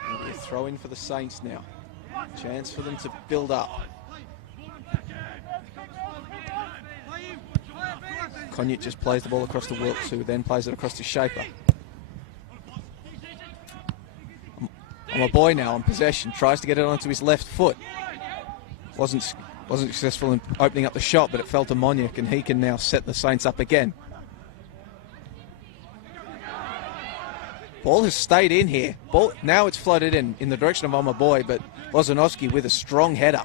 It'll be a throw in for the Saints now. Chance for them to build up. Conyett just plays the ball across to Wilkes, who then plays it across to Shaper. I'm a boy now on possession, tries to get it onto his left foot. Wasn't successful in opening up the shot, but it fell to Moniak, and he can now set the Saints up again. Ball has stayed in here. Ball, now it's floated in the direction of Omaboy, but Bozanovsky with a strong header.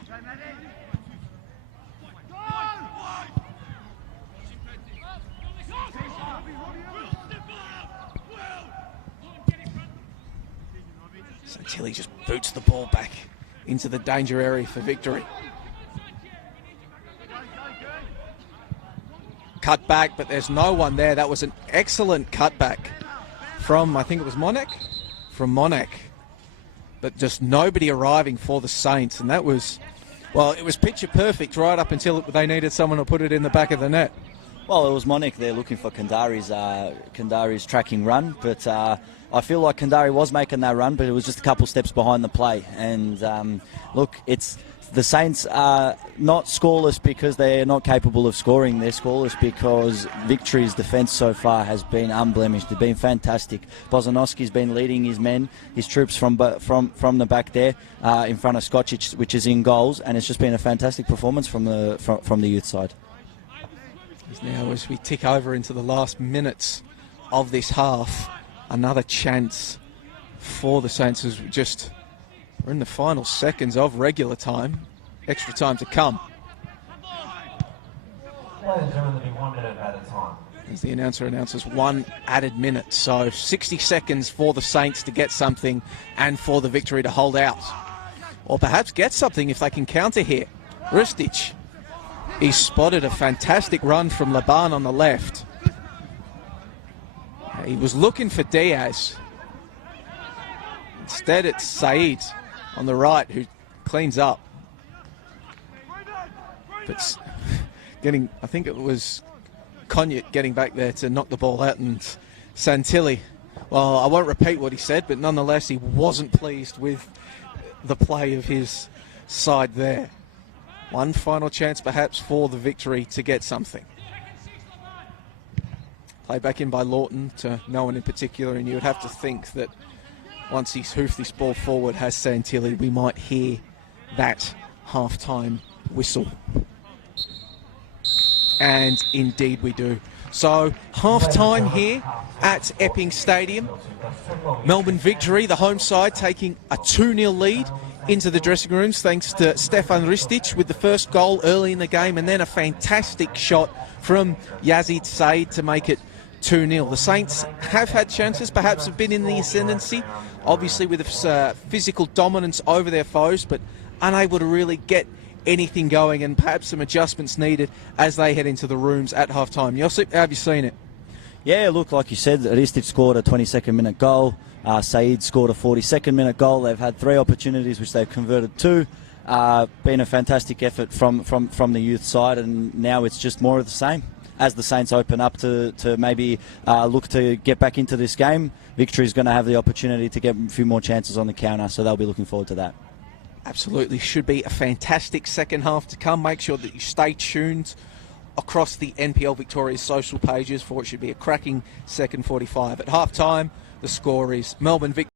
Santilli just boots the ball back into the danger area for victory. Cut back, but there's no one there. That was an excellent cutback from, I think it was Monak? From Monak. But just nobody arriving for the Saints. And that was, well, it was picture perfect right up until they needed someone to put it in the back of the net. Well, it was Monik there looking for Kandari's tracking run, but I feel like Kandari was making that run, but it was just a couple steps behind the play. And look, the Saints are not scoreless because they're not capable of scoring. They're scoreless because Victory's defence so far has been unblemished. They've been fantastic. Bozanovsky's been leading his troops from the back there in front of Skocic, which is in goals, and it's just been a fantastic performance from the youth side. Now, as we tick over into the last minutes of this half, another chance for the Saints as we're in the final seconds of regular time. Extra time to come. Ladies and gentlemen, there'll be 1 minute at a time. As the announcer announces, 1 added minute. So 60 seconds for the Saints to get something and for the Victory to hold out. Or perhaps get something if they can counter here. Ristic. He spotted a fantastic run from Laban on the left. He was looking for Diaz. Instead, it's Said on the right who cleans up. But I think it was Conyett getting back there to knock the ball out, and Santilli, well, I won't repeat what he said, but nonetheless, he wasn't pleased with the play of his side there. One final chance perhaps for the Victory to get something. Play back in by Lawton to no one in particular, and you would have to think that once he's hoofed this ball forward, has Santilli, we might hear that half-time whistle. And indeed we do. So half-time here at Epping Stadium. Melbourne Victory, the home side, taking a 2-0 lead into the dressing rooms thanks to Stefan Ristic with the first goal early in the game, and then a fantastic shot from Yazid Said to make it 2-0. The Saints have had chances, perhaps have been in the ascendancy, obviously with physical dominance over their foes, but unable to really get anything going, and perhaps some adjustments needed as they head into the rooms at half-time. Josip, how have you seen it? Yeah, look, like you said, Ristic scored a 22nd minute goal. Said scored a 42nd minute goal. They've had 3 opportunities which they've converted 2. Been a fantastic effort from the youth side, and now it's just more of the same. As the Saints open up to maybe look to get back into this game, Victory's going to have the opportunity to get a few more chances on the counter, so they'll be looking forward to that. Absolutely, should be a fantastic second half to come. Make sure that you stay tuned across the NPL Victoria's social pages, for it should be a cracking second 45. At half-time, the score is Melbourne Victory.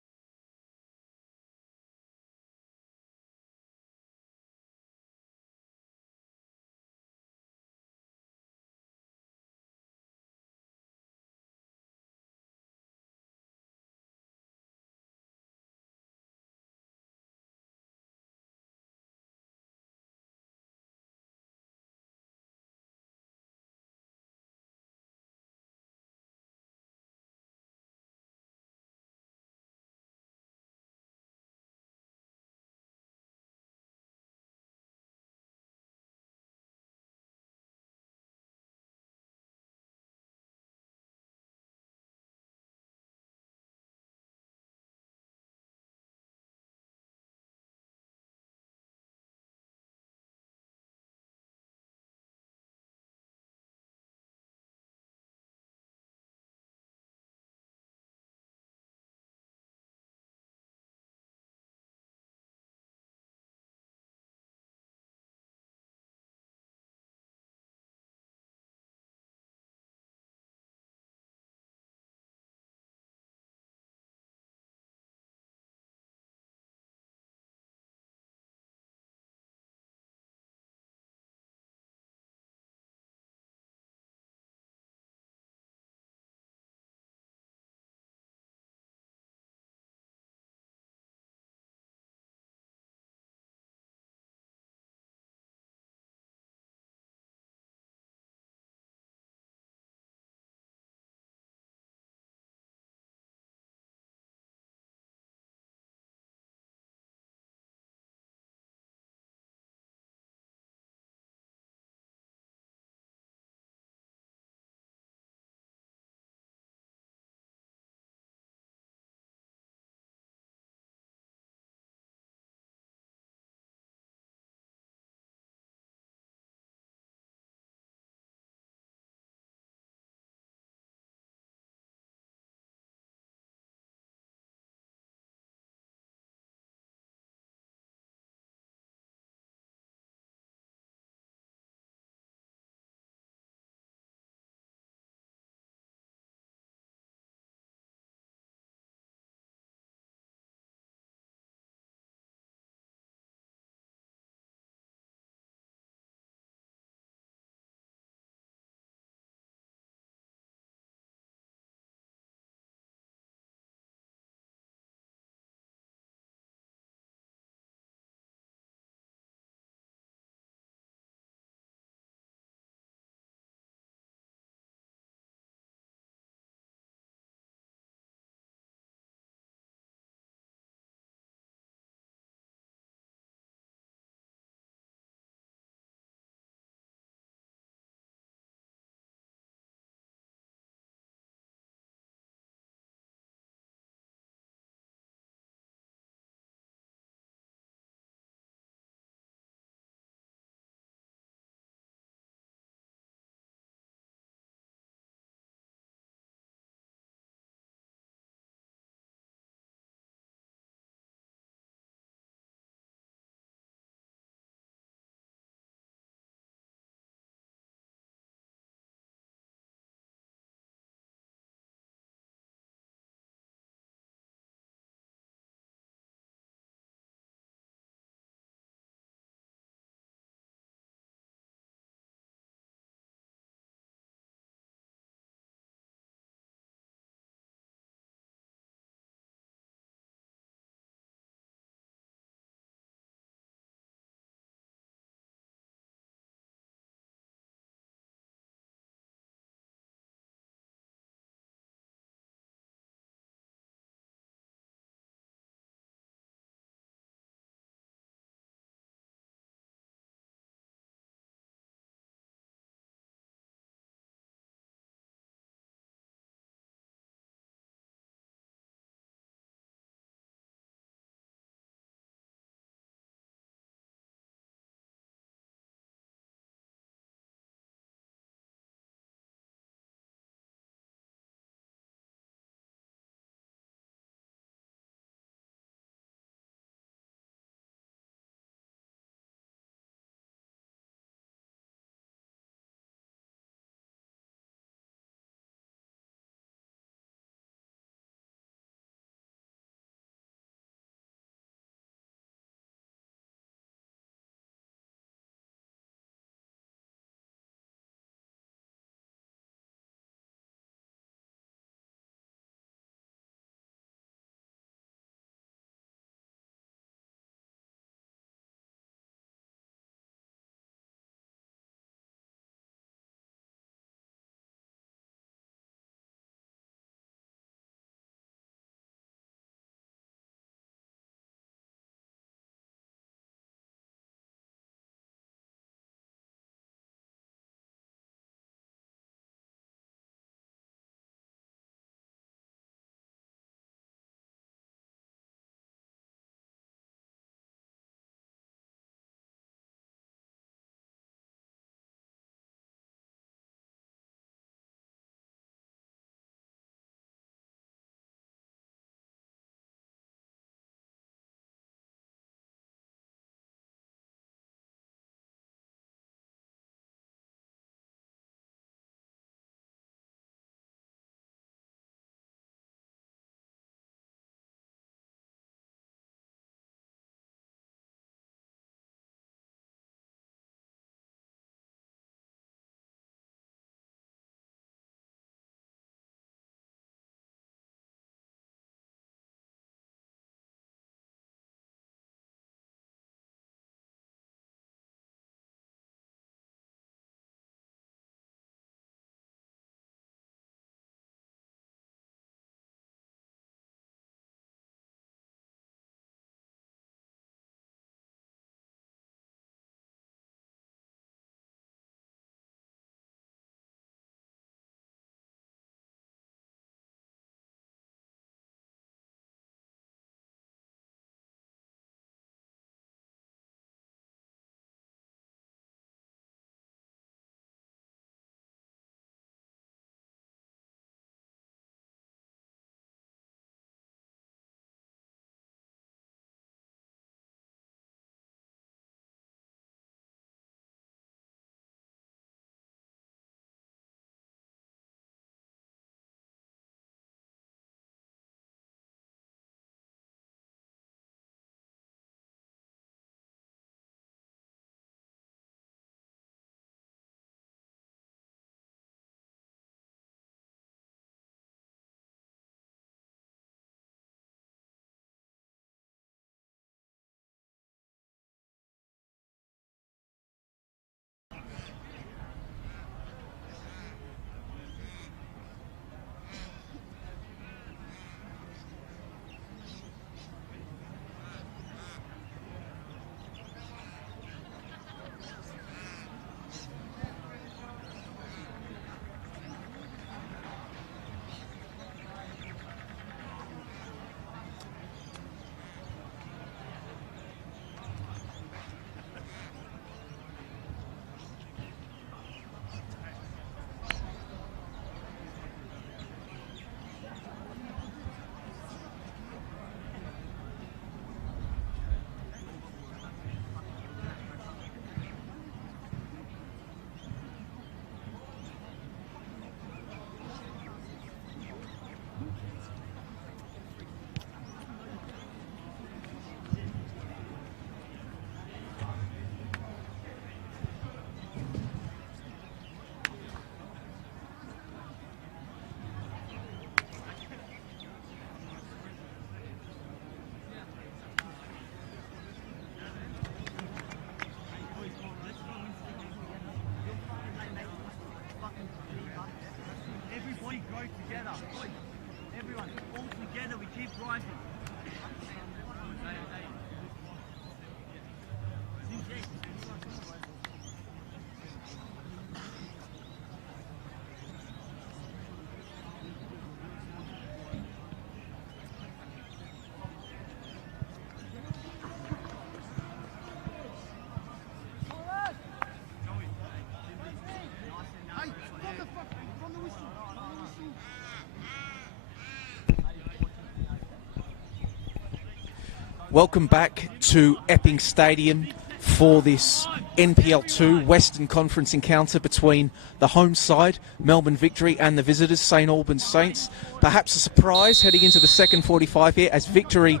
Welcome back to Epping Stadium for this NPL 2 Western Conference encounter between the home side, Melbourne Victory, and the visitors, St Albans Saints. Perhaps a surprise heading into the second 45 here, as Victory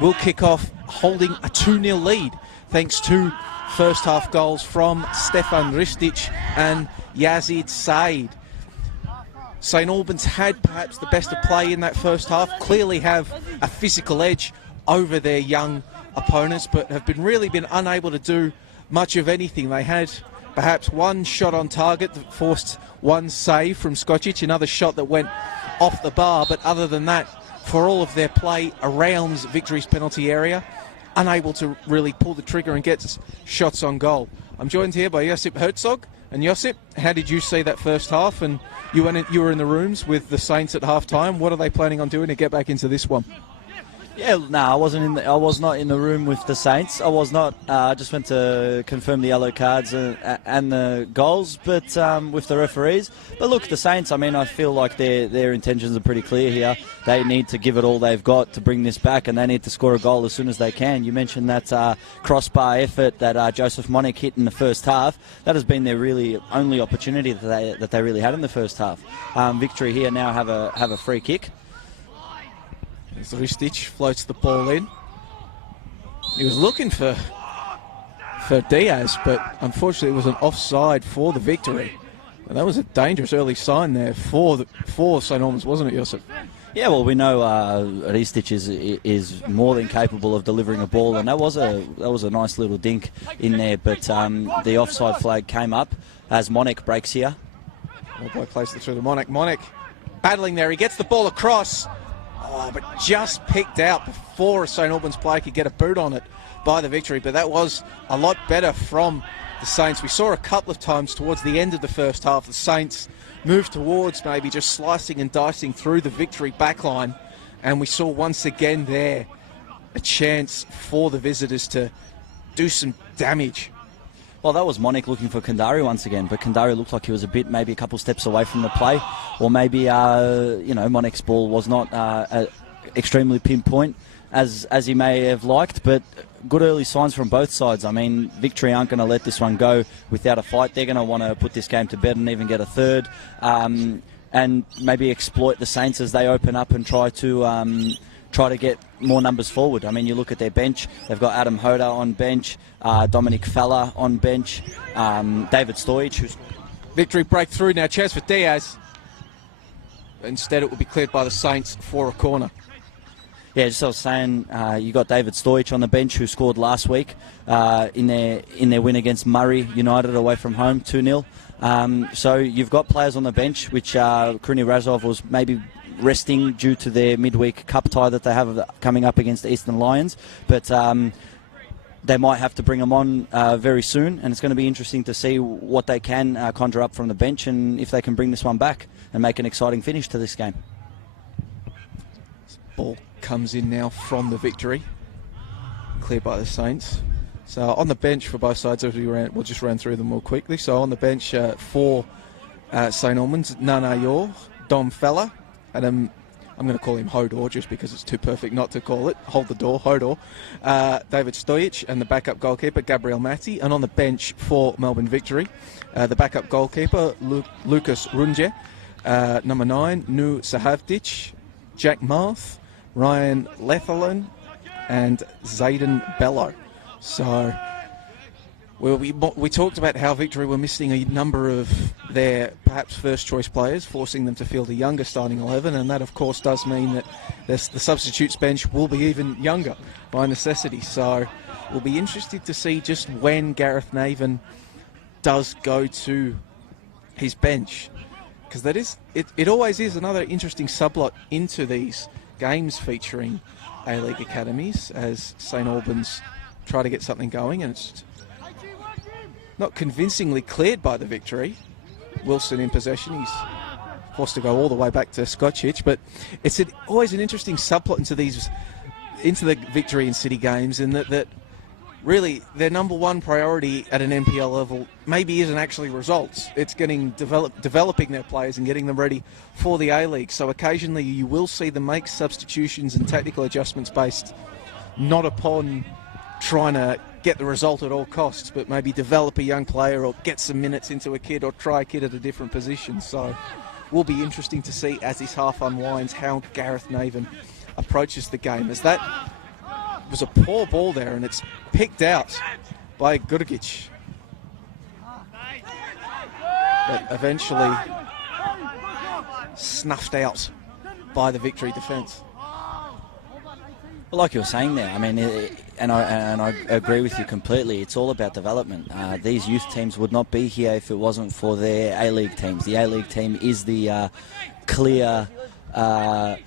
will kick off holding a 2-0 lead thanks to first half goals from Stefan Ristic and Yazid Said. St Albans had perhaps the best of play in that first half, clearly have a physical edge over their young opponents, but have really been unable to do much of anything. They had perhaps one shot on target that forced one save from Skocic, another shot that went off the bar, but other than that, for all of their play around Victory's penalty area, unable to really pull the trigger and get shots on goal. I'm joined here by Josip Herzog. And Josip, how did you see that first half? And you were in the rooms with the Saints at half-time. What are they planning on doing to get back into this one? Yeah, no, I was not in the room with the Saints. I was not. I just went to confirm the yellow cards and the goals, but with the referees. But look, the Saints. I mean, I feel like their intentions are pretty clear here. They need to give it all they've got to bring this back, and they need to score a goal as soon as they can. You mentioned that crossbar effort that Joseph Monik hit in the first half. That has been their really only opportunity that they really had in the first half. Victory here now have a free kick. As Ristic floats the ball in. He was looking for Diaz, but unfortunately it was an offside for the Victory. And that was a dangerous early sign there for St Albans, wasn't it, Josip? Yeah, well, we know Ristic is more than capable of delivering a ball, and that was a nice little dink in there. But the offside flag came up as Monik breaks here. Well, boy plays it through the Monik. Monik battling there. He gets the ball across. Oh, but just picked out before a St Albans player could get a boot on it by the Victory. But that was a lot better from the Saints. We saw a couple of times towards the end of the first half the Saints move towards maybe just slicing and dicing through the Victory backline. And we saw once again there a chance for the visitors to do some damage. Well, that was Monik looking for Kandari once again, but Kandari looked like he was maybe a couple steps away from the play, or maybe Monik's ball was not extremely pinpoint as he may have liked, but good early signs from both sides. I mean, Victory aren't going to let this one go without a fight. They're going to want to put this game to bed and even get a third, and maybe exploit the Saints as they open up and try to get more numbers forward. I mean, you look at their bench, they've got Adam Hoda on bench, Dominic Fella on bench, David Stojic, who's... Victory breakthrough now, chance for Diaz. Instead it will be cleared by the Saints for a corner. Yeah, just as I was saying, you got David Stojic on the bench, who scored last week in their win against Murray United away from home, 2-0. So you've got players on the bench, which Kruni Razov was maybe resting due to their midweek cup tie that they have coming up against the Eastern Lions, but they might have to bring them on very soon, and it's going to be interesting to see what they can conjure up from the bench and if they can bring this one back and make an exciting finish to this game. Ball comes in now from the Victory, cleared by the Saints. So on the bench for both sides, as we'll just run through them more quickly. So on the bench for St Albans, Nana Yor, Dom Fella, and I'm going to call him Hodor just because it's too perfect not to call it. Hold the door, Hodor. David Stojic and the backup goalkeeper, Gabriel Matti. And on the bench for Melbourne Victory, the backup goalkeeper, Lucas Runje. Number 9, Nu Sahavdic, Jack Marth, Ryan Letherland, and Zayden Bello. So we talked about how Victory were missing a number of their perhaps first choice players, forcing them to field a younger starting 11, and that of course does mean that the substitutes bench will be even younger by necessity. So we'll be interested to see just when Gareth Naven does go to his bench. because that is it always is another interesting subplot into these games featuring A-League academies as St Albans try to get something going, and it's not convincingly cleared by the Victory. Wilson in possession. He's forced to go all the way back to Skocic, but it's always an interesting subplot into the Victory and City games, in that really their number one priority at an NPL level maybe isn't actually results. It's developing their players and getting them ready for the A-League. So occasionally you will see them make substitutions and tactical adjustments based not upon trying to get the result at all costs, but maybe develop a young player or get some minutes into a kid or try a kid at a different position. So will be interesting to see as this half unwinds how Gareth Naven approaches the game, as that was a poor ball there and it's picked out by Gurgic, but eventually snuffed out by the Victory defence. Well, like you were saying there, I mean, and I agree with you completely. It's all about development. These youth teams would not be here if it wasn't for their A-League teams. The A-League team is the clear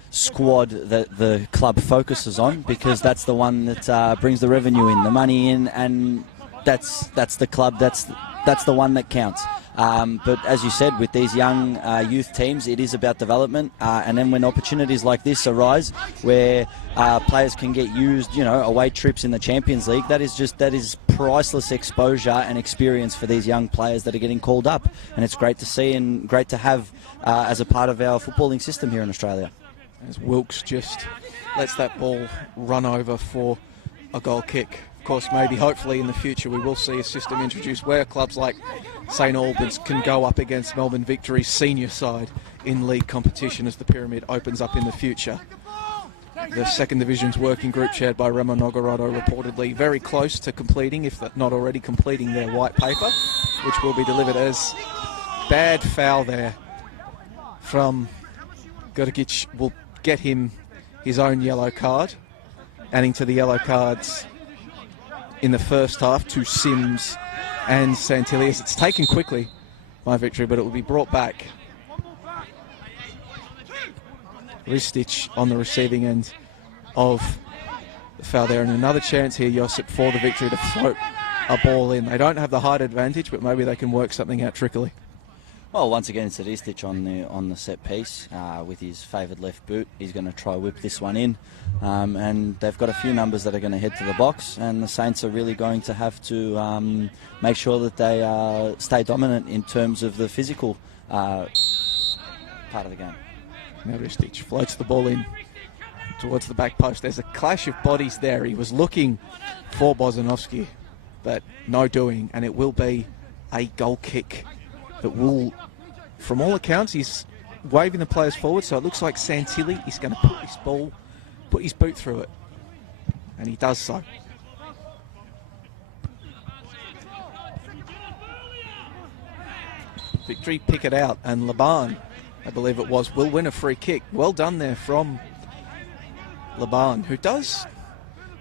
squad that the club focuses on, because that's the one that brings the revenue in, the money in, and that's the club. That's the one that counts. But as you said, with these young youth teams, it is about development. And then when opportunities like this arise, where players can get used, away trips in the Champions League, that is priceless exposure and experience for these young players that are getting called up. And it's great to see and great to have as a part of our footballing system here in Australia. As Wilkes just lets that ball run over for a goal kick. Of course, maybe hopefully in the future we will see a system introduced where clubs like St Albans can go up against Melbourne Victory's senior side in league competition as the pyramid opens up in the future. The second division's working group, chaired by Remo Nogarado, reportedly very close to completing, if not already completing, their white paper, which will be delivered as bad foul there from Gurgic will get him his own yellow card, adding to the yellow cards in the first half to Sims and Santilius. It's taken quickly by Victory, but it will be brought back. Ristic on the receiving end of the foul there, and another chance here, Josip, for the Victory to float a ball in. They don't have the height advantage, but maybe they can work something out trickily. Well, once again, it's Ristic on the set piece with his favoured left boot. He's going to try whip this one in, and they've got a few numbers that are going to head to the box, and the Saints are really going to have to make sure that they stay dominant in terms of the physical part of the game. Now Ristic floats the ball in towards the back post. There's a clash of bodies there. He was looking for Bozanovsky, but no doing, and it will be a goal kick that will, from all accounts, he's waving the players forward, so it looks like Santilli is going to put his boot through it, and he does so. Victory pick it out, and Laban, I believe it was, will win a free kick. Well done there from Laban, who does,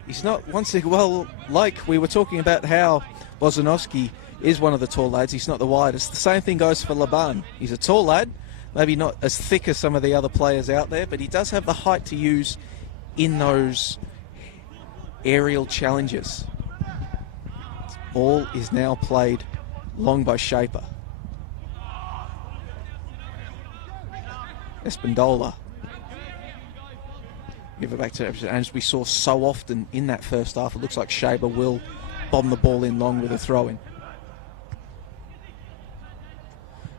he's not, once again, well, like we were talking about how Bozanovsky is one of the tall lads, he's not the widest. The same thing goes for Laban. He's a tall lad, maybe not as thick as some of the other players out there, but he does have the height to use in those aerial challenges. Ball is now played long by Shaper. Espandola. Give it back to, and as we saw so often in that first half, it looks like Shaper will bomb the ball in long with a throw-in.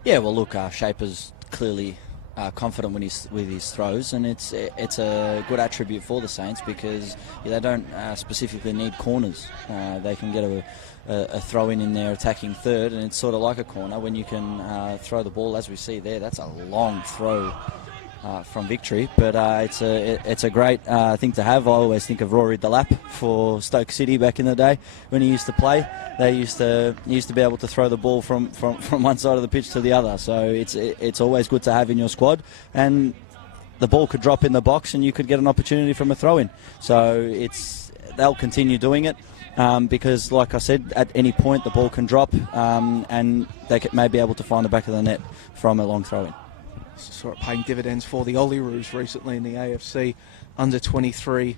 Yeah, well, look, Shaper's clearly confident with his throws, and it's a good attribute for the Saints because they don't specifically need corners. They can get a throw in their attacking third, and it's sort of like a corner when you can throw the ball, as we see there. That's a long throw from Victory, but it's a great thing to have. I always think of Rory Delap for Stoke City back in the day when he used to play. They used to be able to throw the ball from one side of the pitch to the other. So it's always good to have in your squad, and the ball could drop in the box and you could get an opportunity from a throw-in. So they'll continue doing it because, like I said, at any point the ball can drop and they may be able to find the back of the net from a long throw-in. Saw it paying dividends for the Olyroos recently in the AFC under-23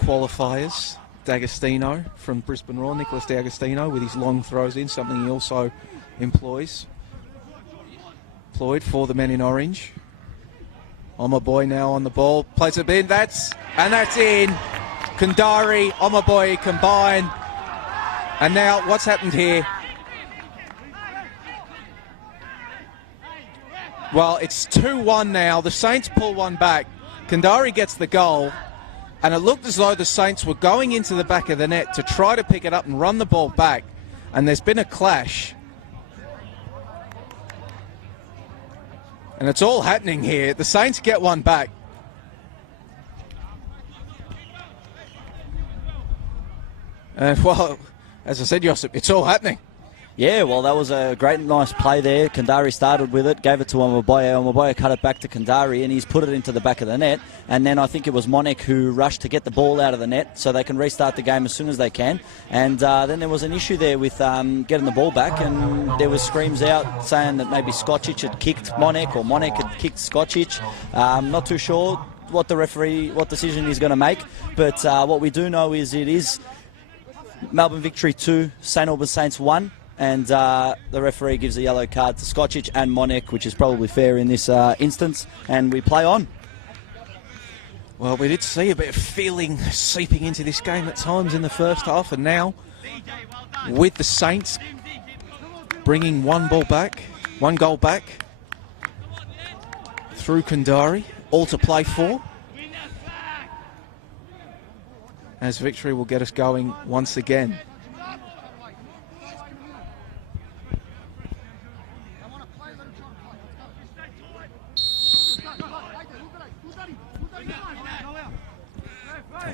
qualifiers. D'Agostino from Brisbane Roar, Nicholas D'Agostino with his long throws in, something he also employed for the men in orange. Omaboy now on the ball, plays it in, that's in. Kandari, Omaboy combine. And now what's happened here? Well, it's 2-1 now. The Saints pull one back. Kandari gets the goal. And it looked as though the Saints were going into the back of the net to try to pick it up and run the ball back. And there's been a clash. And it's all happening here. The Saints get one back. And, well, as I said, Josip, it's all happening. Yeah, well, that was a great, nice play there. Kandari started with it, gave it to Omaboya. Omaboya cut it back to Kandari, and he's put it into the back of the net. And then I think it was Monek who rushed to get the ball out of the net so they can restart the game as soon as they can. And then there was an issue there with getting the ball back, and there was screams out saying that maybe Skocic had kicked Monek or Monek had kicked Skocic. Not too sure what decision he's going to make. But what we do know is it is Melbourne Victory 2, St Albans Saints 1. And the referee gives a yellow card to Skocic and Monek, which is probably fair in this instance, and we play on. Well, we did see a bit of feeling seeping into this game at times in the first half, and now with the Saints bringing one goal back through Kandari, all to play for, as Victory will get us going once again.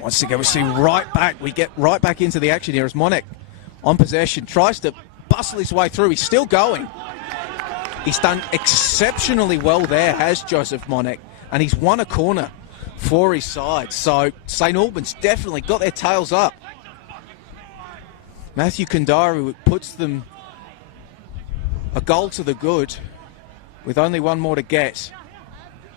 Once again, we see we get right back into the action here as Monek on possession tries to bustle his way through. He's still going. He's done exceptionally well there, has Joseph Monek, and he's won a corner for his side. So St Albans definitely got their tails up. Matthew Kandari puts them a goal to the good with only one more to get.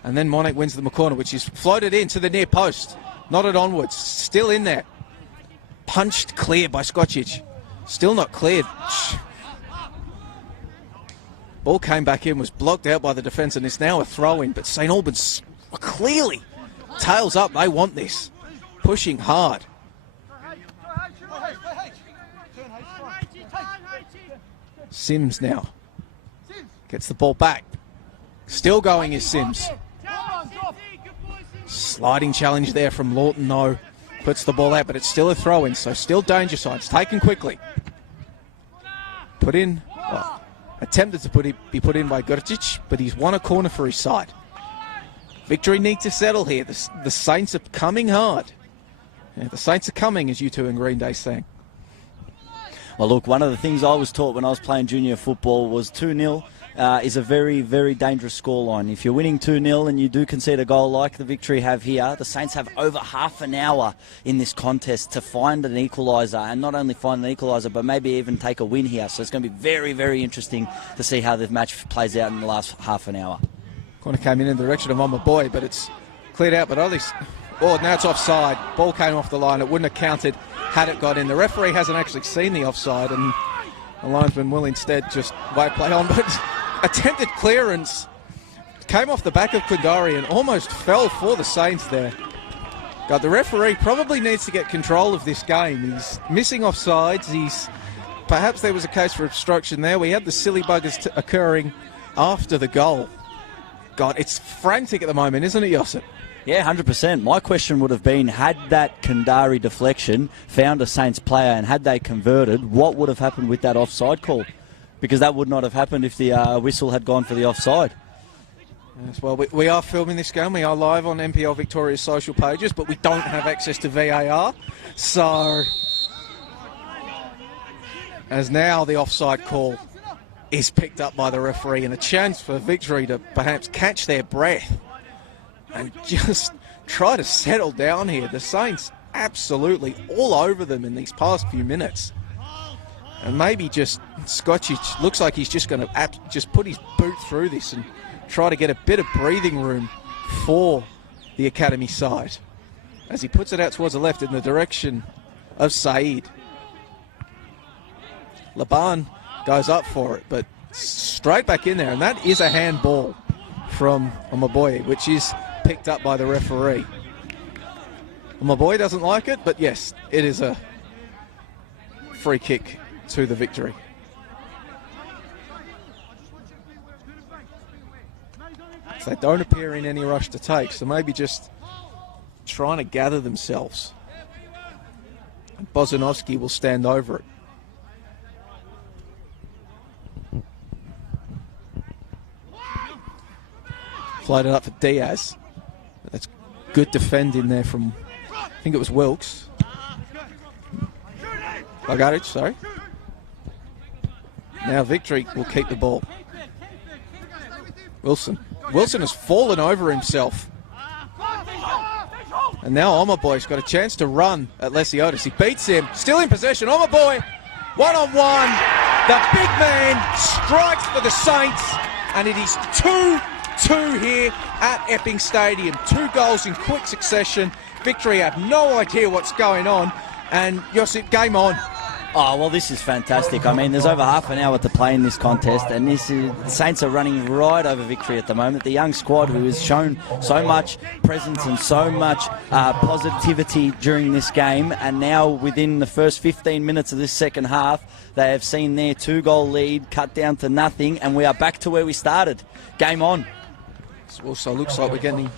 And then Monek wins the corner, which is floated into the near post. Nodded onwards, still in there. Punched clear by Skocic. Still not cleared. Ball came back in, was blocked out by the defence, and it's now a throw-in. But St Albans clearly tails up. They want this. Pushing hard. Sims now gets the ball back. Still going is Sims. Sliding challenge there from Lawton, though. Puts the ball out, but it's still a throw-in, so still danger signs. Taken quickly. Put in, well, attempted to be put in by Grcic, but he's won a corner for his side. Victory need to settle here. The Saints are coming hard. Yeah, the Saints are coming, as you two in Green Day sang. Well, look, one of the things I was taught when I was playing junior football was 2-0 is a very, very dangerous scoreline. If you're winning 2-0 and you do concede a goal like the Victory have here, the Saints have over half an hour in this contest to find an equaliser, and not only find an equaliser, but maybe even take a win here. So it's going to be very, very interesting to see how the match plays out in the last half an hour. Corner came in the direction of Omaboy, but it's cleared out, but only... Oh, now it's offside. Ball came off the line. It wouldn't have counted had it got in. The referee hasn't actually seen the offside, and the linesman will instead just play on. But attempted clearance came off the back of Kandari and almost fell for the Saints there. God, the referee probably needs to get control of this game. He's missing offsides. Perhaps there was a case for obstruction there. We had the silly buggers occurring after the goal. God, it's frantic at the moment, isn't it, Josip? Yeah, 100%. My question would have been, had that Kandari deflection found a Saints player and had they converted, what would have happened with that offside call? Because that would not have happened if the whistle had gone for the offside. Yes, well, we are filming this game. We are live on NPL Victoria's social pages, but we don't have access to VAR. So, as now the offside call is picked up by the referee, and a chance for Victory to perhaps catch their breath and just try to settle down here. The Saints absolutely all over them in these past few minutes. And maybe just Skocic looks like he's just going to just put his boot through this and try to get a bit of breathing room for the academy side as he puts it out towards the left in the direction of Saeed. Laban goes up for it, but straight back in there, and that is a handball from Omaboye, which is picked up by the referee. Omaboye doesn't like it, but yes, it is a free kick to the Victory. So they don't appear in any rush to take, so maybe just trying to gather themselves. And Bozanovsky will stand over it. Floated up for Diaz. That's good defending there from, I think it was Wilkes. Bagaric, sorry. Now Victory will keep the ball. Wilson. Wilson has fallen over himself. And now Omaboy's got a chance to run at Lesiotis. He beats him. Still in possession. Omaboye, one-on-one. The big man strikes for the Saints. And it is 2-2 here at Epping Stadium. 2 goals in quick succession. Victory have no idea what's going on. And Josip, game on. Oh, well, this is fantastic. I mean, there's over half an hour to play in this contest, and the Saints are running right over Victory at the moment. The young squad who has shown so much presence and so much positivity during this game, and now within the first 15 minutes of this second half, they have seen their 2-goal lead cut down to nothing, and we are back to where we started. Game on. It also looks like we're getting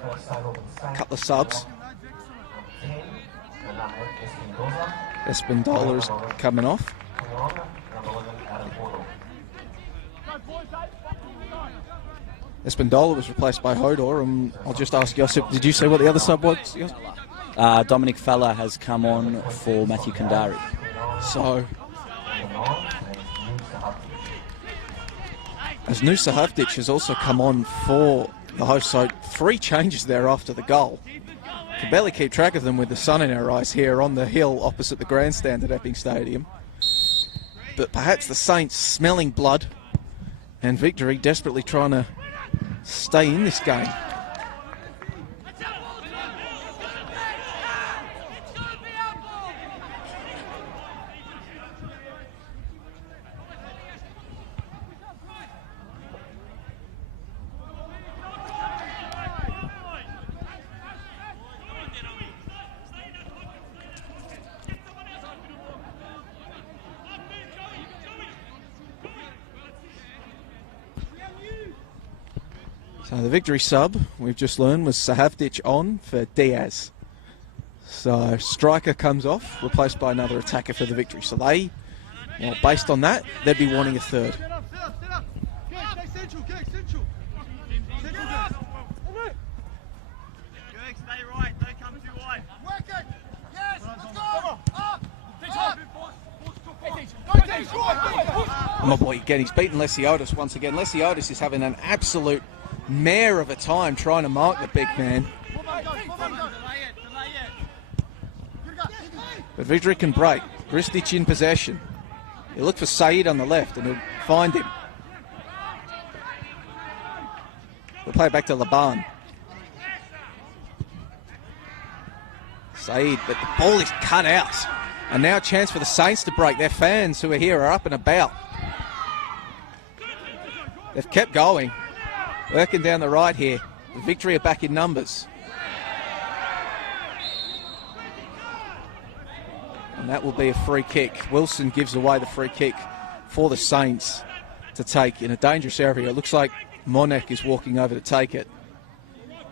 a couple of subs. Espindola's coming off. Espindola was replaced by Hodor, and I'll just ask Josip, did you say what the other sub was? Dominic Fella has come on for Matthew Kandari. So, as Nusa Havdic has also come on for the host, so 3 changes there after the goal. Can barely keep track of them with the sun in our eyes here on the hill opposite the grandstand at Epping Stadium. But perhaps the Saints smelling blood and Victory desperately trying to stay in this game. So the Victory sub, we've just learned, was Sahavdic on for Diaz. So striker comes off, replaced by another attacker for the Victory. So they, well, based on that, they'd be wanting a third. Oh my boy, again, he's beaten Lesiotis once again. Lesiotis is having an absolute mare of a time trying to mark the big man. But Victory can break. Ristic in possession. He'll look for Saeed on the left and he'll find him. We'll play back to Laban. Saeed, but the ball is cut out. And now a chance for the Saints to break. Their fans who are here are up and about. They've kept going. Working down the right here. The Victory are back in numbers. And that will be a free kick. Wilson gives away the free kick for the Saints to take in a dangerous area. It looks like Monek is walking over to take it.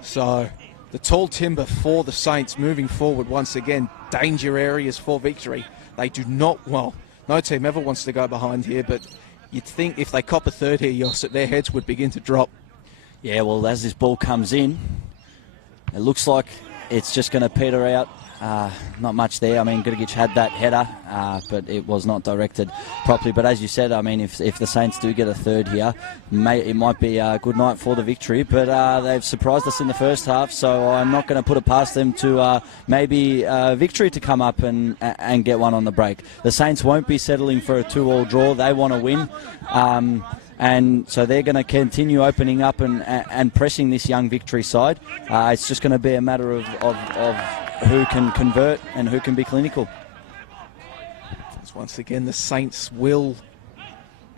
So the tall timber for the Saints moving forward once again. Danger areas for Victory. They do not, well, no team ever wants to go behind here, but you'd think if they cop a third here, their heads would begin to drop. Yeah, well, as this ball comes in, it looks like it's just going to peter out. Not much there. I mean, Grgic had that header, but it was not directed properly. But as you said, I mean, if the Saints do get a third here, it might be a good night for the Victory. But they've surprised us in the first half, so I'm not going to put it past them to maybe Victory to come up and get one on the break. The Saints won't be settling for a 2-2 draw. They want to win. and so they're going to continue opening up and pressing this young Victory side. It's just going to be a matter of who can convert and who can be clinical. Once again, the Saints will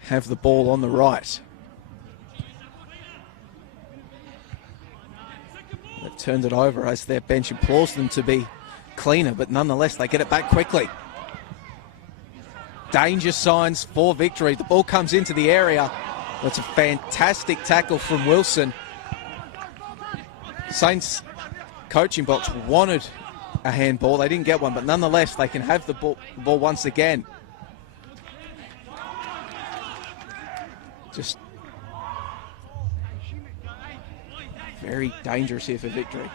have the ball on the right. They've turned it over as their bench implores them to be cleaner, but nonetheless they get it back quickly. Danger signs for Victory. The ball comes into the area. That's a fantastic tackle from Wilson. Saints coaching box wanted a handball. They didn't get one, but nonetheless they can have the ball once again. Just very dangerous here for Victory.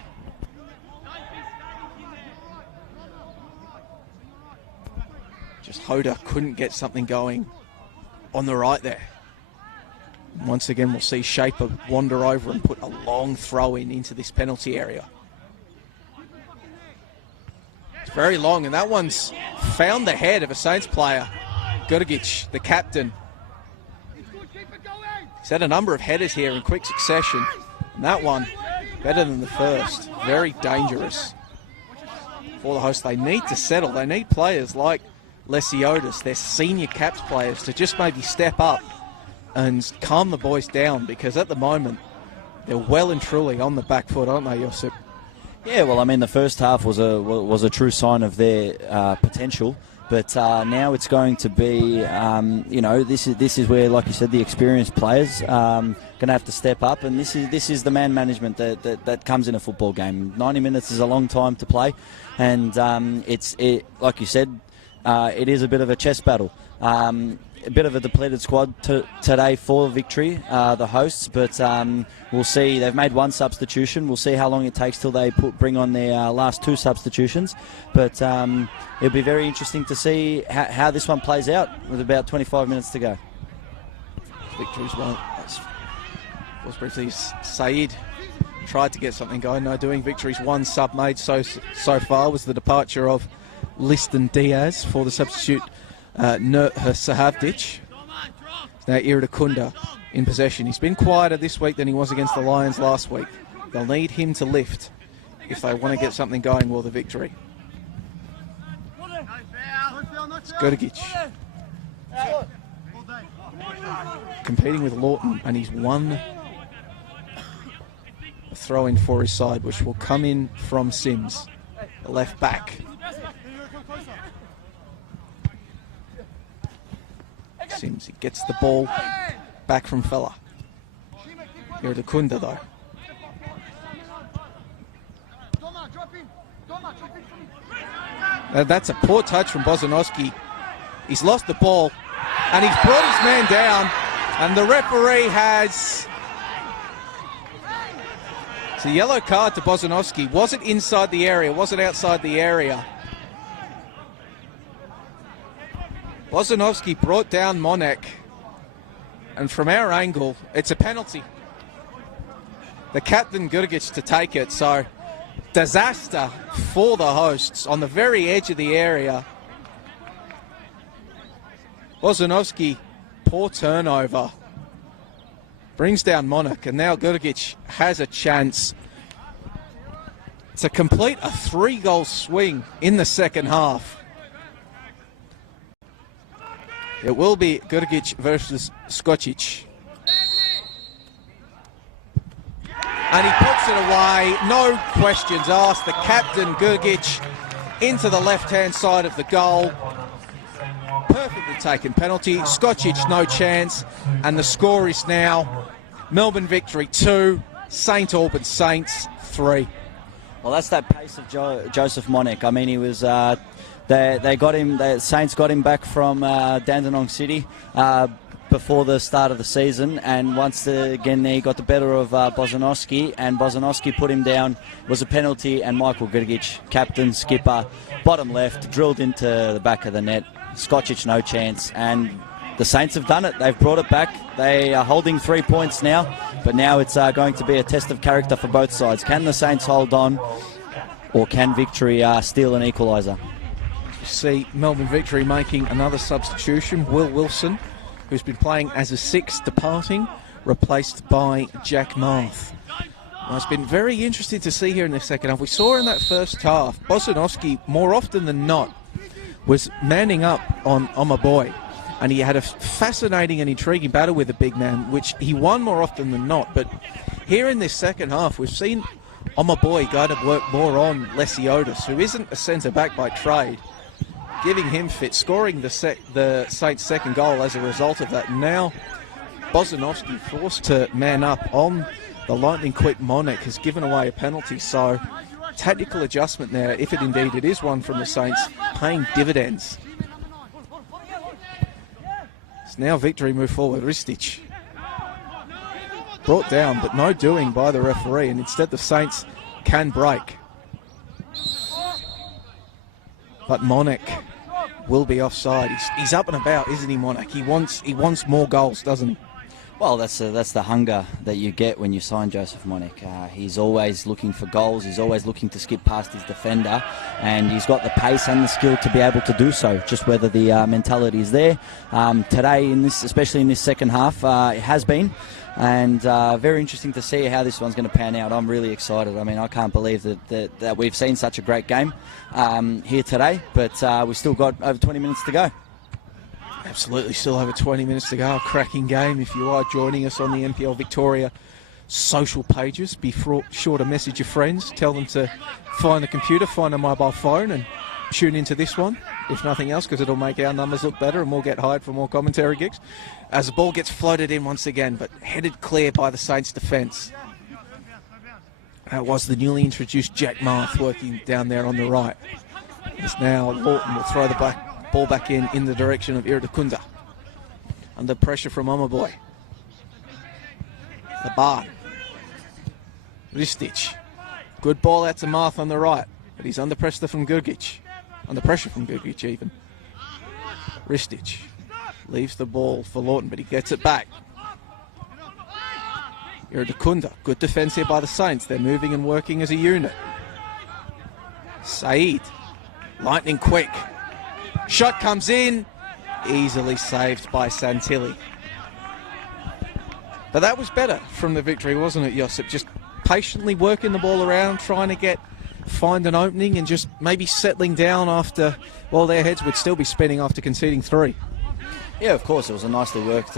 Just Hoda couldn't get something going on the right there. Once again, we'll see Shaper wander over and put a long throw into this penalty area. It's very long, and that one's found the head of a Saints player. Gurgic, the captain. He's had a number of headers here in quick succession, and that one better than the first. Very dangerous for the hosts. They need to settle. They need players like Lesiotis, their senior caps players, to just maybe step up and calm the boys down, because at the moment they're well and truly on the back foot, aren't they, Josip? Yeah, well, I mean, the first half was a true sign of their potential, but now it's going to be, this is where, like you said, the experienced players going to have to step up, and this is the man management that comes in a football game. 90 minutes is a long time to play, and like you said, it is a bit of a chess battle. A bit of a depleted squad today for Victory, the hosts, but we'll see. They've made one substitution. We'll see how long it takes till they bring on their last two substitutions. But it'll be very interesting to see how this one plays out with about 25 minutes to go. Victory's one. Was briefly Said tried to get something going. No doing. Victory's one sub made so far was the departure of Liston Diaz for the substitute Sahavdic. Now Iridakunda in possession. He's been quieter this week than he was against the Lions last week. They'll need him to lift if they want to get something going for the Victory. It's Gurgic competing with Lawton, and he's won a throw in for his side, which will come in from Sims, the left back. Sims, he gets the ball back from Fella. Iridakunda though. That's a poor touch from Bozanowski. He's lost the ball and he's brought his man down, and the referee has... It's a yellow card to Bozanowski. Was it inside the area? Was it outside the area? Bozanowski brought down Monek, and from our angle, it's a penalty. The captain, Gurgic, to take it, so disaster for the hosts on the very edge of the area. Bozanowski, poor turnover, brings down Monek, and now Gurgic has a chance to complete a 3-goal swing in the second half. It will be Gurgic versus Skocic. And he puts it away, no questions asked. The captain, Gurgic, into the left-hand side of the goal. Perfectly taken penalty. Skocic, no chance. And the score is now Melbourne Victory 2, St Albans Saints 3. Well, that's that pace of Joseph Monek. I mean, he was... They got him. The Saints got him back from Dandenong City before the start of the season, and once again he got the better of Bozanowski, and Bozanowski put him down. It was a penalty, and Michael Gurgic, captain, skipper, bottom left, drilled into the back of the net. Skocic, no chance, and the Saints have done it. They've brought it back. They are holding 3 points now, but now it's going to be a test of character for both sides. Can the Saints hold on, or can Victory steal an equaliser? See Melbourne Victory making another substitution. Will Wilson, who's been playing as a 6 departing, replaced by Jack Marth. Well, it's been very interesting to see here in the second half. We saw in that first half, Bosanovsky, more often than not, was manning up on my boy. And he had a fascinating and intriguing battle with the big man, which he won more often than not. But here in this second half, we've seen my boy go to work more on Lesiotis, who isn't a centre-back by trade, giving him fit, scoring the Saints' second goal as a result of that. Now, Bosanovsky forced to man up on the lightning-quick Monek, has given away a penalty. So, tactical adjustment there, if it indeed it is one from the Saints, paying dividends. It's now Victory move forward. Ristic brought down, but no doing by the referee, and instead the Saints can break. But Monek will be offside. He's up and about, isn't he, Monek? He wants more goals, doesn't he? Well, that's the hunger that you get when you sign Joseph Monek. He's always looking for goals. He's always looking to skip past his defender, and he's got the pace and the skill to be able to do so. Just whether the mentality is there today, especially in this second half, it has been, and very interesting to see how this one's going to pan out. I'm really excited. I mean, I can't believe that we've seen such a great game here today, but we've still got over 20 minutes to go. Absolutely, still over 20 minutes to go. A cracking game. If you are joining us on the NPL Victoria social pages, be sure to message your friends. Tell them to find the computer, find a mobile phone, and tune into this one, if nothing else, because it'll make our numbers look better and we'll get hired for more commentary gigs. As the ball gets floated in once again, but headed clear by the Saints' defence. That was the newly introduced Jack Marth working down there on the right. It's now Lawton will throw the ball back in the direction of Iridakunda. Under pressure from Omaboy. The bar. Ristic. Good ball out to Marth on the right, but he's under pressure from Gurgic. Under pressure from Gurgic even. Ristic leaves the ball for Lawton, but he gets it back. Iridakunda. Good defence here by the Saints. They're moving and working as a unit. Saeed. Lightning quick. Shot comes in, easily saved by Santilli. But that was better from the Victory, wasn't it, Josip? Just patiently working the ball around, trying to find an opening and just maybe settling down after, well, their heads would still be spinning after conceding 3. Yeah, of course, it was a nicely worked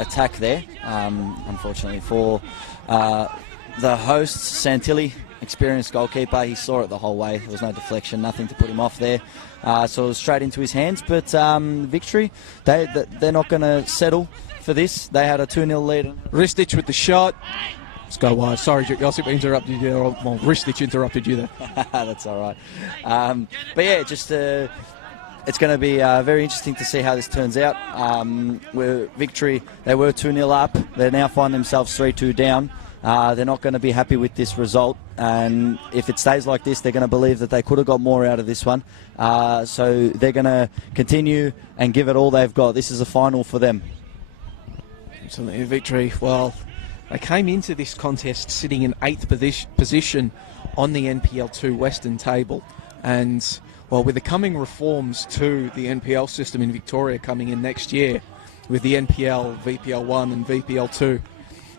attack there. Unfortunately for the hosts, Santilli, experienced goalkeeper, he saw it the whole way. There was no deflection, nothing to put him off there. So it was straight into his hands. But Victory, they're not going to settle for this. They had a 2-0 lead. Ristic with the shot. Let's go wide. Sorry, Josip interrupted you there. Well, Ristic interrupted you there. That's all right. But yeah, just it's going to be very interesting to see how this turns out. Where Victory, they were 2-0 up. They now find themselves 3-2 down. They're not going to be happy with this result, and if it stays like this, they're going to believe that they could have got more out of this one. So they're going to continue and give it all they've got. This is a final for them. Absolutely, Victory. Well, they came into this contest sitting in 8th position on the NPL 2 Western table, and well, with the coming reforms to the NPL system in Victoria coming in next year, with the NPL, VPL 1 and VPL 2,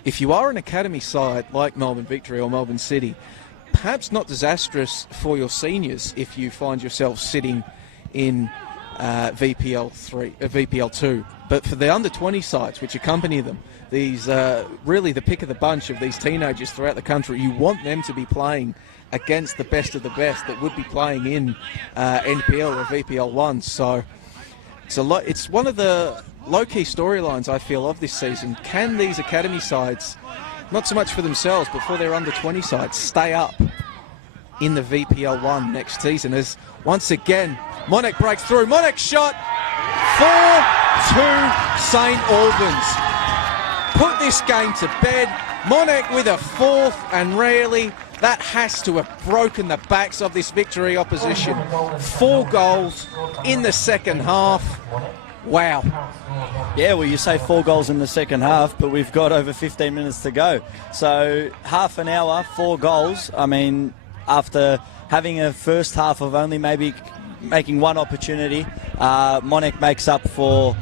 if you are an academy side like Melbourne Victory or Melbourne City, perhaps not disastrous for your seniors if you find yourself sitting in VPL 2. But for the under-20 sides which accompany them, these really the pick of the bunch of these teenagers throughout the country, you want them to be playing against the best of the best that would be playing in NPL or VPL 1. So it's one of the low-key storylines, I feel, of this season. Can these academy sides, not so much for themselves, but for their under-20 sides, stay up in the VPL 1 next season? As, once again, Monek breaks through. Monek shot! 4-2 St. Albans. Put this game to bed. Monek with a 4th, and really, that has to have broken the backs of this Victory opposition. 4 goals in the second half. Wow. Yeah, well, you say 4 goals in the second half, but we've got over 15 minutes to go. So half an hour, 4 goals. I mean, after having a first half of only maybe making one opportunity, Monek makes up for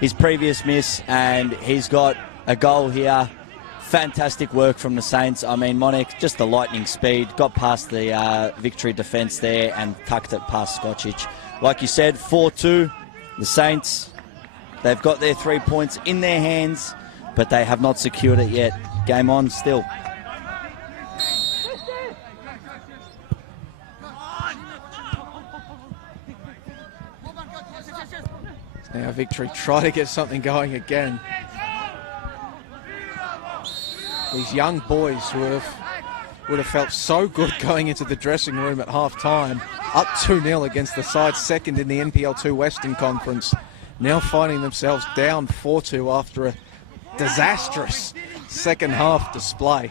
his previous miss, and he's got a goal here. Fantastic work from the Saints. I mean, Monek, just the lightning speed, got past the Victory defence there and tucked it past Skocic. Like you said, 4-2. The Saints, they've got their 3 points in their hands, but they have not secured it yet. Game on still. Now Victory try to get something going again. These young boys would have felt so good going into the dressing room at half-time, up 2-0 against the side second in the NPL 2 Western Conference, now finding themselves down 4-2 after a disastrous second half display.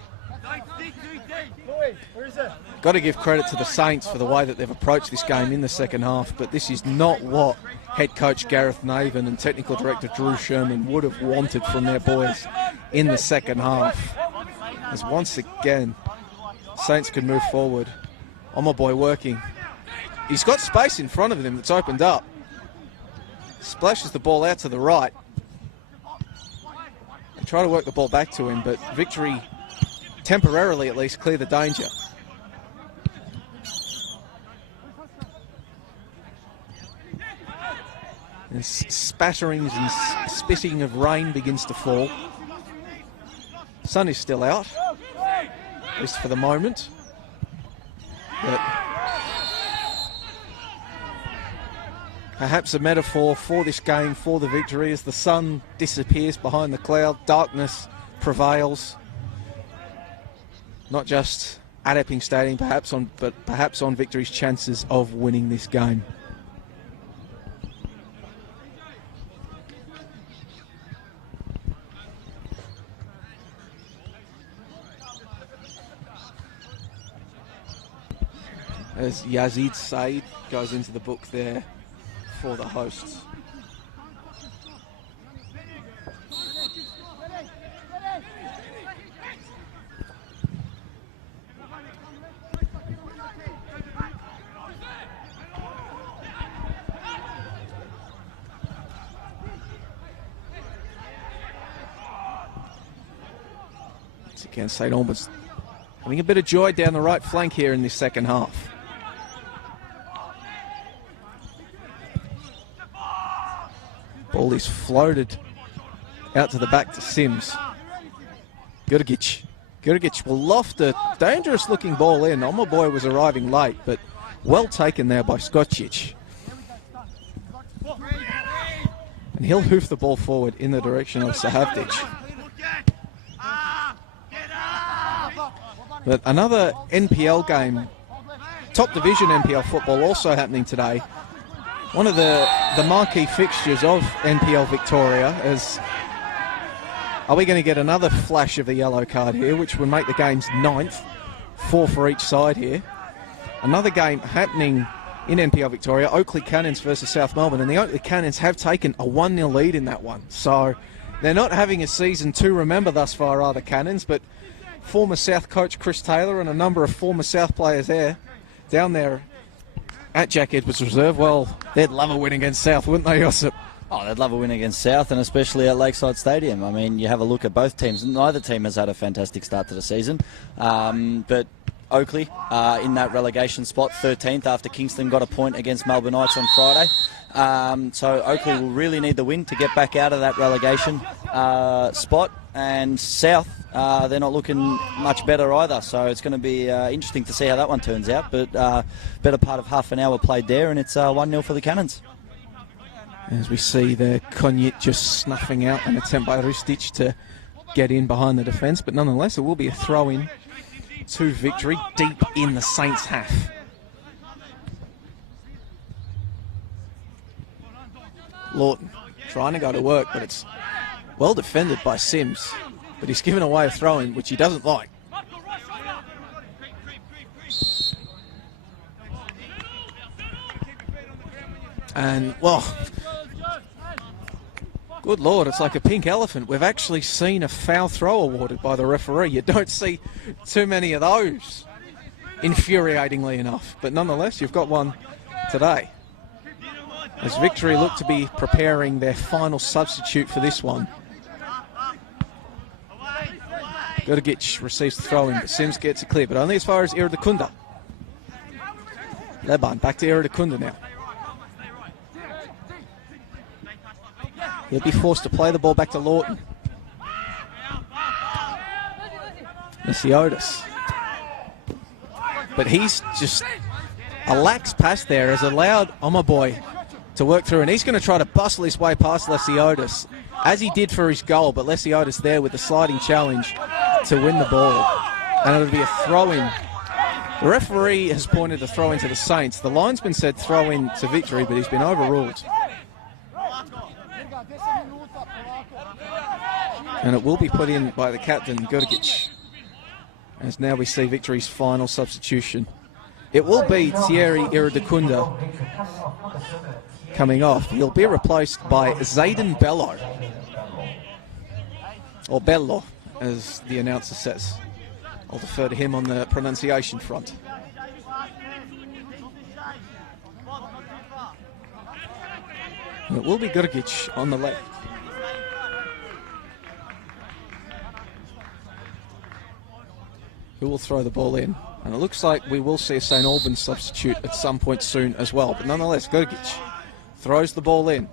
Got to give credit to the Saints for the way that they've approached this game in the second half, but this is not what head coach Gareth Naven and technical director Drew Sherman would have wanted from their boys in the second half. As once again, Saints can move forward. Oh, my boy working. He's got space in front of him that's opened up. Splashes the ball out to the right. They try to work the ball back to him, but Victory temporarily at least clear the danger. And spatterings and spitting of rain begins to fall. Sun is still out, at least for the moment. But perhaps a metaphor for this game, for the Victory, as the sun disappears behind the cloud, darkness prevails. Not just at Epping Stadium, but perhaps on Victory's chances of winning this game. As Yazid Said goes into the book there for the hosts. Once again, St Albans having a bit of joy down the right flank here in this second half. Ball is floated out to the back to Sims. Gurgic will loft a dangerous looking ball in. Oh, my boy was arriving late, but well taken there by Skocic. And he'll hoof the ball forward in the direction of Sahavdic. But another NPL game, top division NPL football also happening today. One of the marquee fixtures of NPL Victoria is, are we going to get another flash of the yellow card here, which would make the games 9th, 4 for each side here. Another game happening in NPL Victoria, Oakley Cannons versus South Melbourne, and the Oakley Cannons have taken a 1-0 lead in that one. So they're not having a season to remember thus far, are the Cannons, but former South coach Chris Taylor and a number of former South players down there at Jack Edwards Reserve, well, they'd love a win against South, wouldn't they, Josip? Oh, they'd love a win against South, and especially at Lakeside Stadium. I mean, you have a look at both teams. Neither team has had a fantastic start to the season. But Oakley in that relegation spot, 13th, after Kingston got a point against Melbourne Knights on Friday. So Oakley will really need the win to get back out of that relegation spot. And South, they're not looking much better either. So it's going to be interesting to see how that one turns out. But better part of half an hour played there, and it's 1-0 for the Cannons. As we see the Konyit just snuffing out an attempt by Ristic to get in behind the defence. But nonetheless, it will be a throw-in to Victory deep in the Saints' half. Lawton trying to go to work, but it's well defended by Sims. But he's given away a throw-in, which he doesn't like. And, well, good Lord, it's like a pink elephant. We've actually seen a foul throw awarded by the referee. You don't see too many of those, infuriatingly enough. But nonetheless, you've got one today. as Victory look to be preparing their final substitute for this one. Gurgic receives the throw in, but Sims gets it clear, but only as far as Iridakunda. Leban back to Iridakunda now. He'll be forced to play the ball back to Lawton. Lesiotis. But he's just a lax pass there has allowed Omaboy to work through, and he's going to try to bustle his way past Lesiotis, as he did for his goal, but Lesiotis there with the sliding challenge to win the ball. And it'll be a throw-in. The referee has pointed the throw-in to the Saints. The linesman said throw-in to Victory, but he's been overruled. And it will be put in by the captain, Gurgic, as now we see Victory's final substitution. It will be Thierry Iridakunda coming off. He'll be replaced by Zayden Bello. Or Bello, as the announcer says. I'll defer to him on the pronunciation front. And it will be Gurgic on the left. Who will throw the ball in. And it looks like we will see a St Albans substitute at some point soon as well. But nonetheless, Gurgic throws the ball in.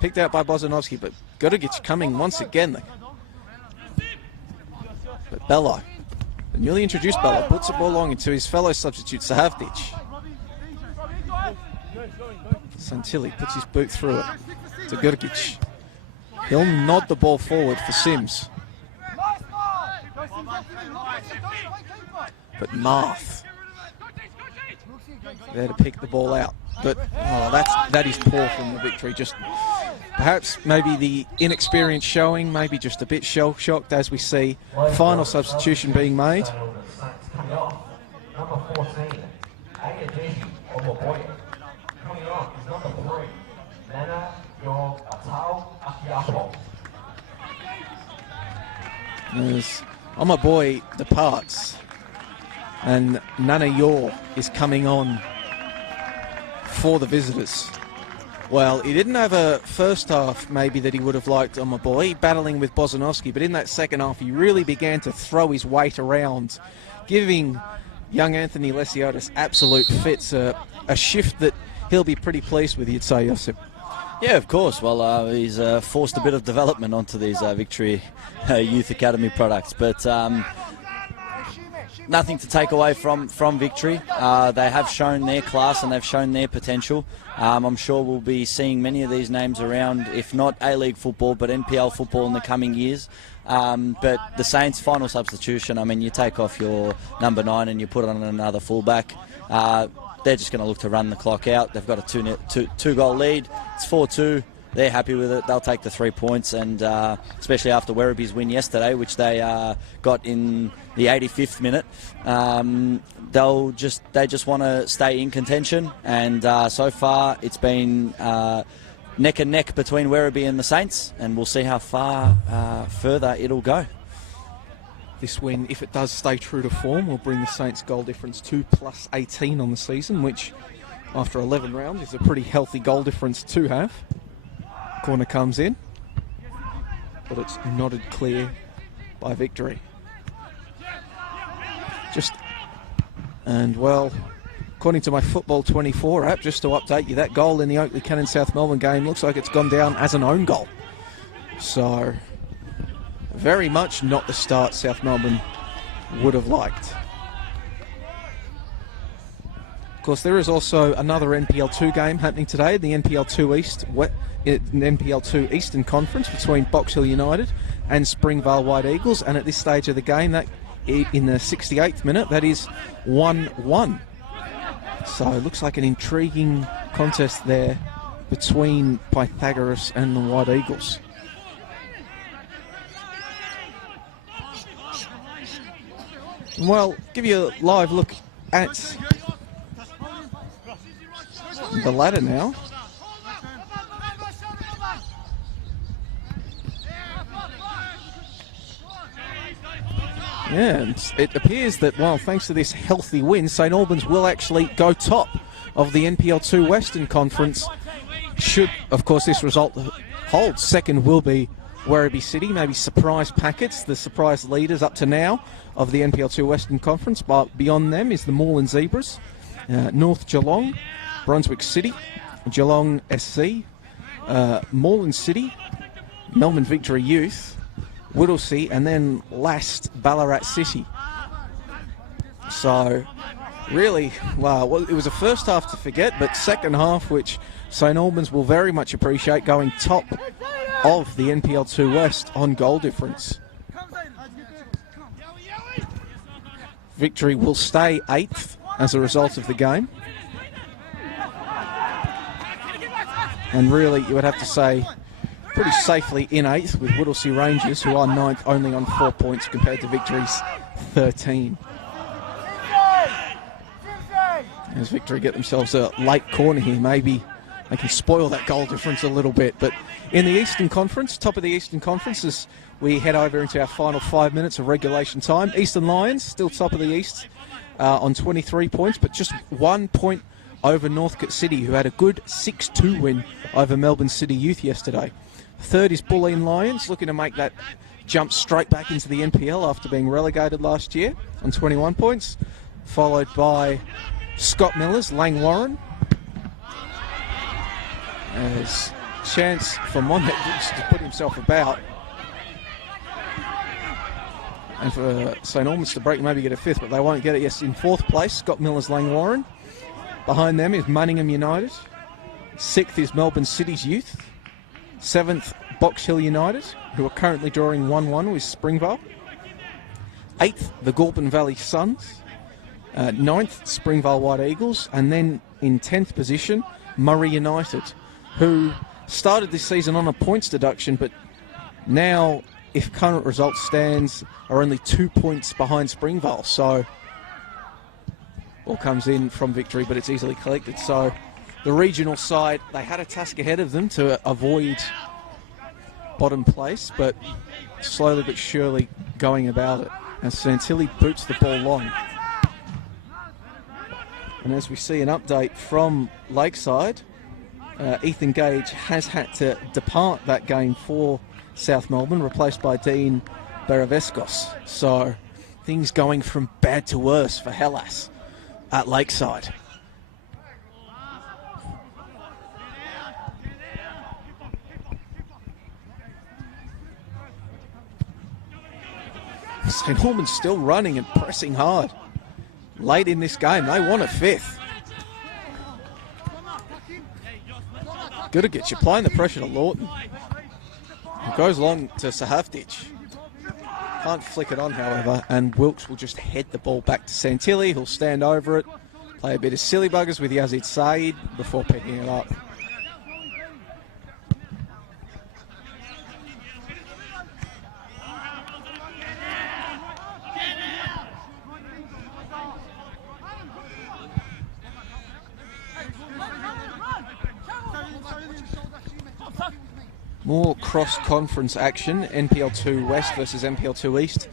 Picked out by Bozanovski, but Gurgic coming once again. But Bello, the newly introduced Bello, puts the ball long into his fellow substitute, Sahavdic. Santilli puts his boot through it to Gurgic. He'll nod the ball forward for Sims. But Marth there to pick the ball out. But that is poor from the Victory. Just perhaps maybe the inexperience showing, maybe just a bit shell-shocked as we see final substitution being made. Number 14, Ayadeji Omoboye. Coming on is number 3, Nana Yo Atao Akiapo. As Omaboy departs and Nana Yor is coming on for the visitors. Well, he didn't have a first half maybe that he would have liked Omaboy, battling with Bozanovski, but in that second half he really began to throw his weight around, giving young Anthony Lesiotis absolute fits, a shift that he'll be pretty pleased with, you'd say, Josip. Yeah, of course. Well, he's forced a bit of development onto these Victory Youth Academy products, but nothing to take away from Victory. They have shown their class and they've shown their potential. I'm sure we'll be seeing many of these names around, if not A-League football, but NPL football in the coming years. But the Saints' final substitution, I mean, you take off your number 9 and you put on another fullback. They're just going to look to run the clock out. They've got a two-goal lead. It's 4-2. They're happy with it. They'll take the 3 points, and especially after Werribee's win yesterday, which they got in the 85th minute, they just want to stay in contention. And so far, it's been neck and neck between Werribee and the Saints, and we'll see how far further it'll go. This win, if it does stay true to form, will bring the Saints' goal difference to plus 18 on the season, which, after 11 rounds, is a pretty healthy goal difference to have. Corner comes in, but it's nodded clear by Victory. Well, according to my Football 24 app, just to update you, that goal in the Oakley Cannon South Melbourne game looks like it's gone down as an own goal. So, very much not the start South Melbourne would have liked. Of course, there is also another NPL 2 game happening today, the NPL 2 East, NPL 2 Eastern Conference between Box Hill United and Springvale White Eagles, and at this stage of the game, that in the 68th minute, that is 1-1. So it looks like an intriguing contest there between Pythagoras and the White Eagles. Well, give you a live look at the ladder now. Yeah, and it appears that, well, thanks to this healthy win, St Albans will actually go top of the NPL2 Western Conference. Should, of course, this result hold, second will be Werribee City, maybe surprise packets, the surprise leaders up to now of the NPL2 Western Conference. But beyond them is the Moreland Zebras, North Geelong, Brunswick City, Geelong SC, Moreland City, Melbourne Victory Youth, Whittlesea, and then last Ballarat City. So really, well, it was a first half to forget, but second half, which St Albans will very much appreciate, going top of the NPL2 West on goal difference. Victory will stay 8th as a result of the game. And really, you would have to say, pretty safely in 8th with Whittlesea Rangers, who are 9th only on 4 points compared to Victory's 13. As Victory get themselves a late corner here, maybe they can spoil that goal difference a little bit. But in the Eastern Conference, top of the Eastern Conference, as we head over into our final 5 minutes of regulation time, Eastern Lions still top of the East on 23 points, but just 1 point over Northcote City, who had a good 6-2 win over Melbourne City Youth yesterday. Third is Bulleen Lions, looking to make that jump straight back into the NPL after being relegated last year on 21 points, followed by Scott Miller's Lang as chance for Monet to put himself about, and for St Albans to break, maybe get a 5th, but they won't get it. Yes, in 4th place, Scott Miller's Lang. Behind them is Manningham United. 6th is Melbourne City's Youth. 7th, Box Hill United, who are currently drawing 1-1 with Springvale. 8th, the Goulburn Valley Suns. 9th, Springvale White Eagles. And then in 10th position, Murray United, who started this season on a points deduction, but now, if current result stands, are only 2 points behind Springvale. So, all comes in from Victory, but it's easily collected. So, the regional side, they had a task ahead of them to avoid bottom place, but slowly but surely going about it as Santilli boots the ball long. And as we see an update from Lakeside, Ethan Gage has had to depart that game for South Melbourne, replaced by Dean Beravescos. So things going from bad to worse for Hellas at Lakeside. St Albans still running and pressing hard. Late in this game, they want a 5th. Good to get you applying the pressure to Lawton. It goes long to Sahavdic. Can't flick it on, however, and Wilkes will just head the ball back to Santilli. He'll stand over it, play a bit of silly buggers with Yazid Saeed before picking it up. More cross-conference action, NPL2 West versus NPL2 East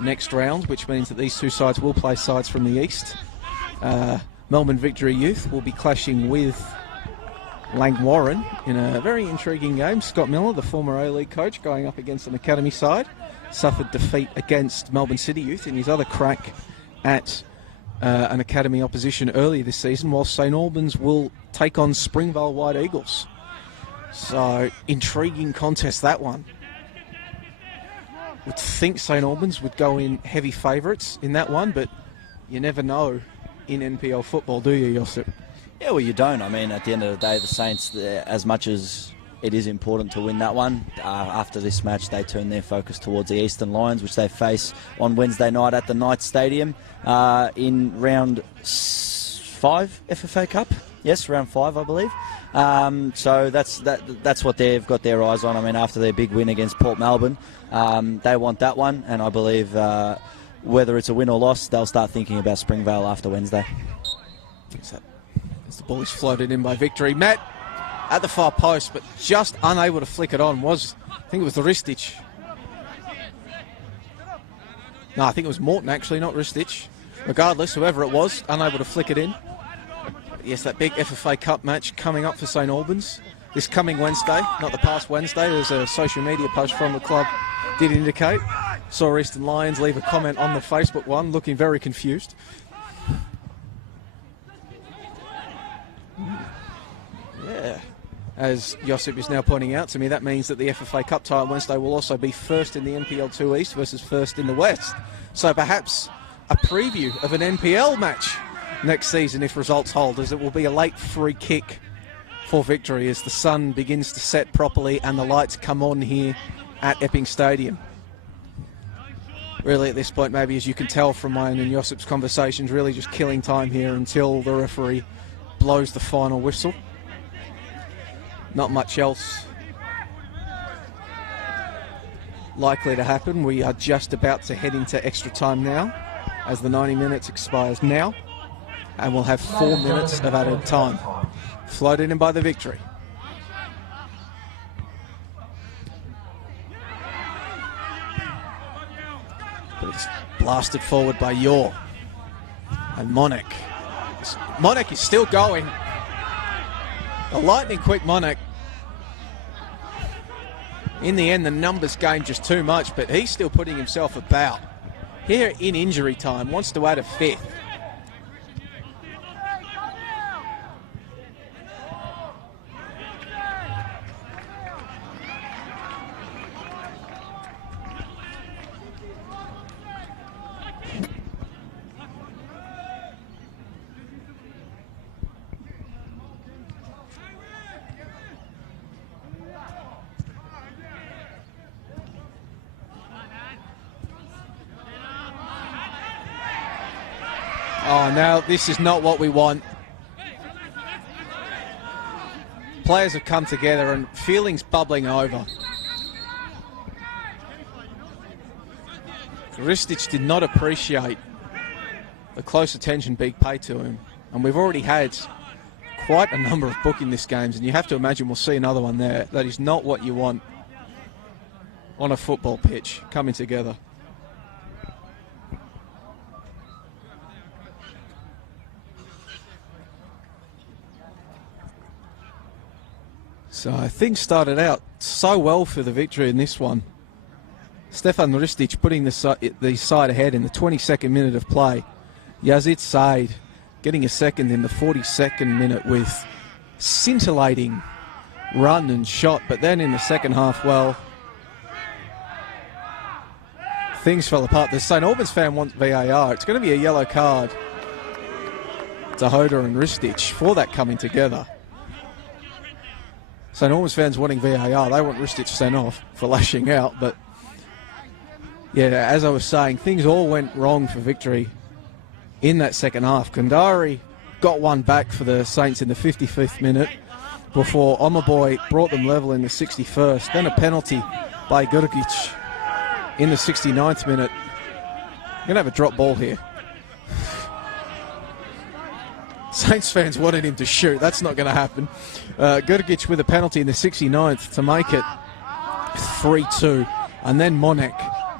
next round, which means that these two sides will play sides from the East. Melbourne Victory Youth will be clashing with Langwarrin in a very intriguing game. Scott Miller, the former A-League coach, going up against an academy side, suffered defeat against Melbourne City Youth in his other crack at an academy opposition earlier this season, while St Albans will take on Springvale White Eagles. So, intriguing contest, that one. Would think St Albans would go in heavy favourites in that one, but you never know in NPL football, do you, Josip? Yeah, well, you don't. I mean, at the end of the day, the Saints, as much as it is important to win that one, after this match, they turn their focus towards the Eastern Lions, which they face on Wednesday night at the Knights Stadium in round 5 FFA Cup. Yes, round 5, I believe. So that's what they've got their eyes on. I mean, after their big win against Port Melbourne, they want that one, and I believe whether it's a win or loss, they'll start thinking about Springvale after Wednesday. As the ball is floated in by Victory. Matt at the far post, but just unable to flick it on. I think it was the Ristich. No, I think it was Morton, actually, not Ristich. Regardless, whoever it was, unable to flick it in. Yes, that big FFA Cup match coming up for St Albans this coming Wednesday, not the past Wednesday. There's a social media post from the club did indicate. Saw Eastern Lions leave a comment on the Facebook one, looking very confused. Yeah, as Josip is now pointing out to me, that means that the FFA Cup tie on Wednesday will also be first in the NPL 2 East versus first in the West. So perhaps a preview of an NPL match next season if results hold, as it will be a late free kick for Victory as the sun begins to set properly and the lights come on here at Epping Stadium. Really at this point, maybe as you can tell from mine and Josip's conversations, really just killing time here until the referee blows the final whistle. Not much else likely to happen. We are just about to head into extra time now as the 90 minutes expires now, and we'll have 4 minutes of added time. Floated in by the Victory. But it's blasted forward by Yor. And Monek. Monek is still going. A lightning quick Monek. In the end, the numbers gained just too much, but he's still putting himself about. Here in injury time, wants to add a fifth. Oh, now this is not what we want. Players have come together and feelings bubbling over. Ristic did not appreciate the close attention being paid to him. And we've already had quite a number of booking this games, and you have to imagine we'll see another one there. That is not what you want on a football pitch, coming together. So things started out so well for the Victory in this one. Stefan Ristic putting the side ahead in the 22nd minute of play. Yazid Said getting a second in the 42nd minute with scintillating run and shot. But then in the second half, well, things fell apart. The St Albans fan wants VAR. It's going to be a yellow card to Hoda and Ristic for that coming together. St Albans fans wanting VAR. They want Ristic sent off for lashing out. But yeah, as I was saying, things all went wrong for Victory in that second half. Kandari got one back for the Saints in the 55th minute before Omaboy brought them level in the 61st. Then a penalty by Gurgic in the 69th minute. We're going to have a drop ball here. Saints fans wanted him to shoot. That's not going to happen. Gurgic with a penalty in the 69th to make it 3-2. And then Monek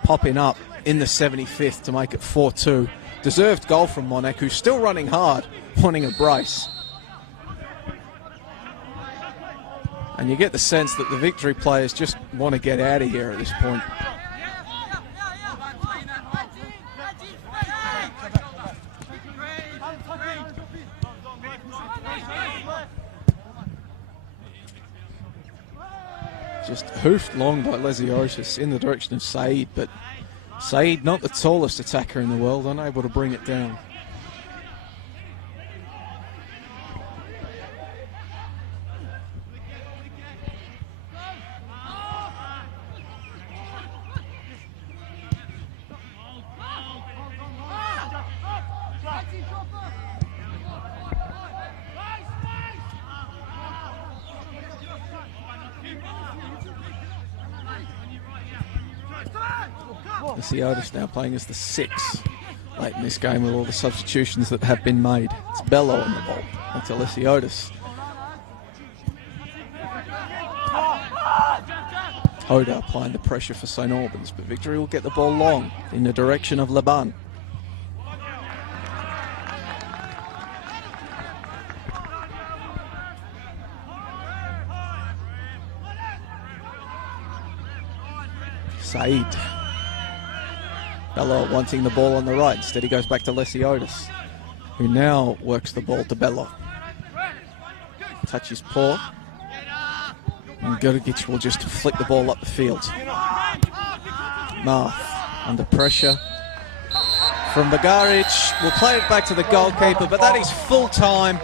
popping up in the 75th to make it 4-2. Deserved goal from Monek, who's still running hard, wanting a brace. And you get the sense that the Victory players just want to get out of here at this point. Just hoofed long by Lesiotis in the direction of Said, but Said, not the tallest attacker in the world, unable to bring it down. Lesiotis now playing as the 6 late in this game with all the substitutions that have been made. It's Bello on the ball until Lesiotis. Hoda applying the pressure for St Albans, but Victory will get the ball long in the direction of Laban. Said. Bello wanting the ball on the right. Instead he goes back to Lesiotis, who now works the ball to Bello. Touches paw. And Gurgic will just flick the ball up the field. Marth under pressure from Bagaric. Will play it back to the goalkeeper, but that is full time.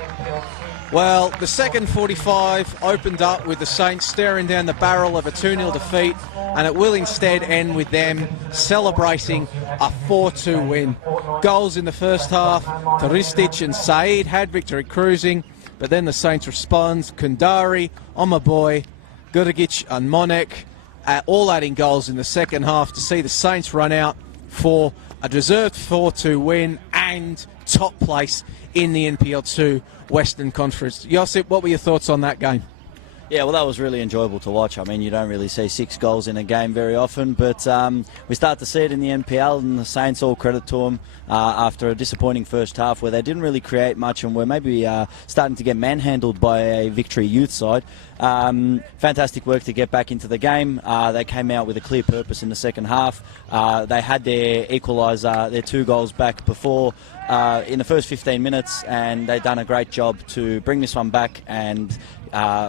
Well, the second 45 opened up with the Saints staring down the barrel of a 2-0 defeat, and it will instead end with them celebrating a 4-2 win. Goals in the first half. Taristic and Said had victory cruising, but then the Saints respond. Kundari, Omaboy, Gurgic and Monek, all adding goals in the second half to see the Saints run out for a deserved 4-2 win and top place in the NPL 2 Western Conference. Josip, what were your thoughts on that game? Yeah, well, that was really enjoyable to watch. I mean, you don't really see 6 goals in a game very often, but we start to see it in the NPL, and the Saints, all credit to them, after a disappointing first half where they didn't really create much and were maybe starting to get manhandled by a Victory youth side. Fantastic work to get back into the game. They came out with a clear purpose in the second half. They had their equaliser, their 2 goals back before in the first 15 minutes, and they've done a great job to bring this one back and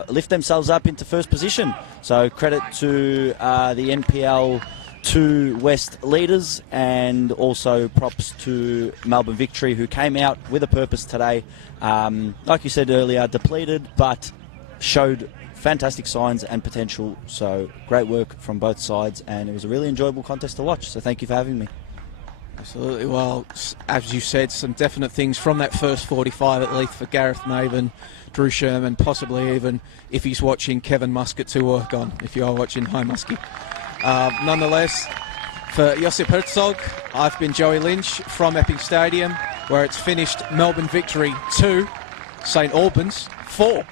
lift themselves up into first position. So credit to the NPL 2 West leaders, and also props to Melbourne Victory, who came out with a purpose today. Like you said earlier, depleted, but showed fantastic signs and potential. So great work from both sides, and it was a really enjoyable contest to watch. So thank you for having me. Absolutely. Well, as you said, some definite things from that first 45 at least for Gareth Maven, Drew Sherman, possibly even, if he's watching, Kevin Muscat to work on, if you are watching. Hi, Muskie. Nonetheless, for Josip Herzog, I've been Joey Lynch from Epping Stadium, where it's finished Melbourne Victory 2, St Albans 4.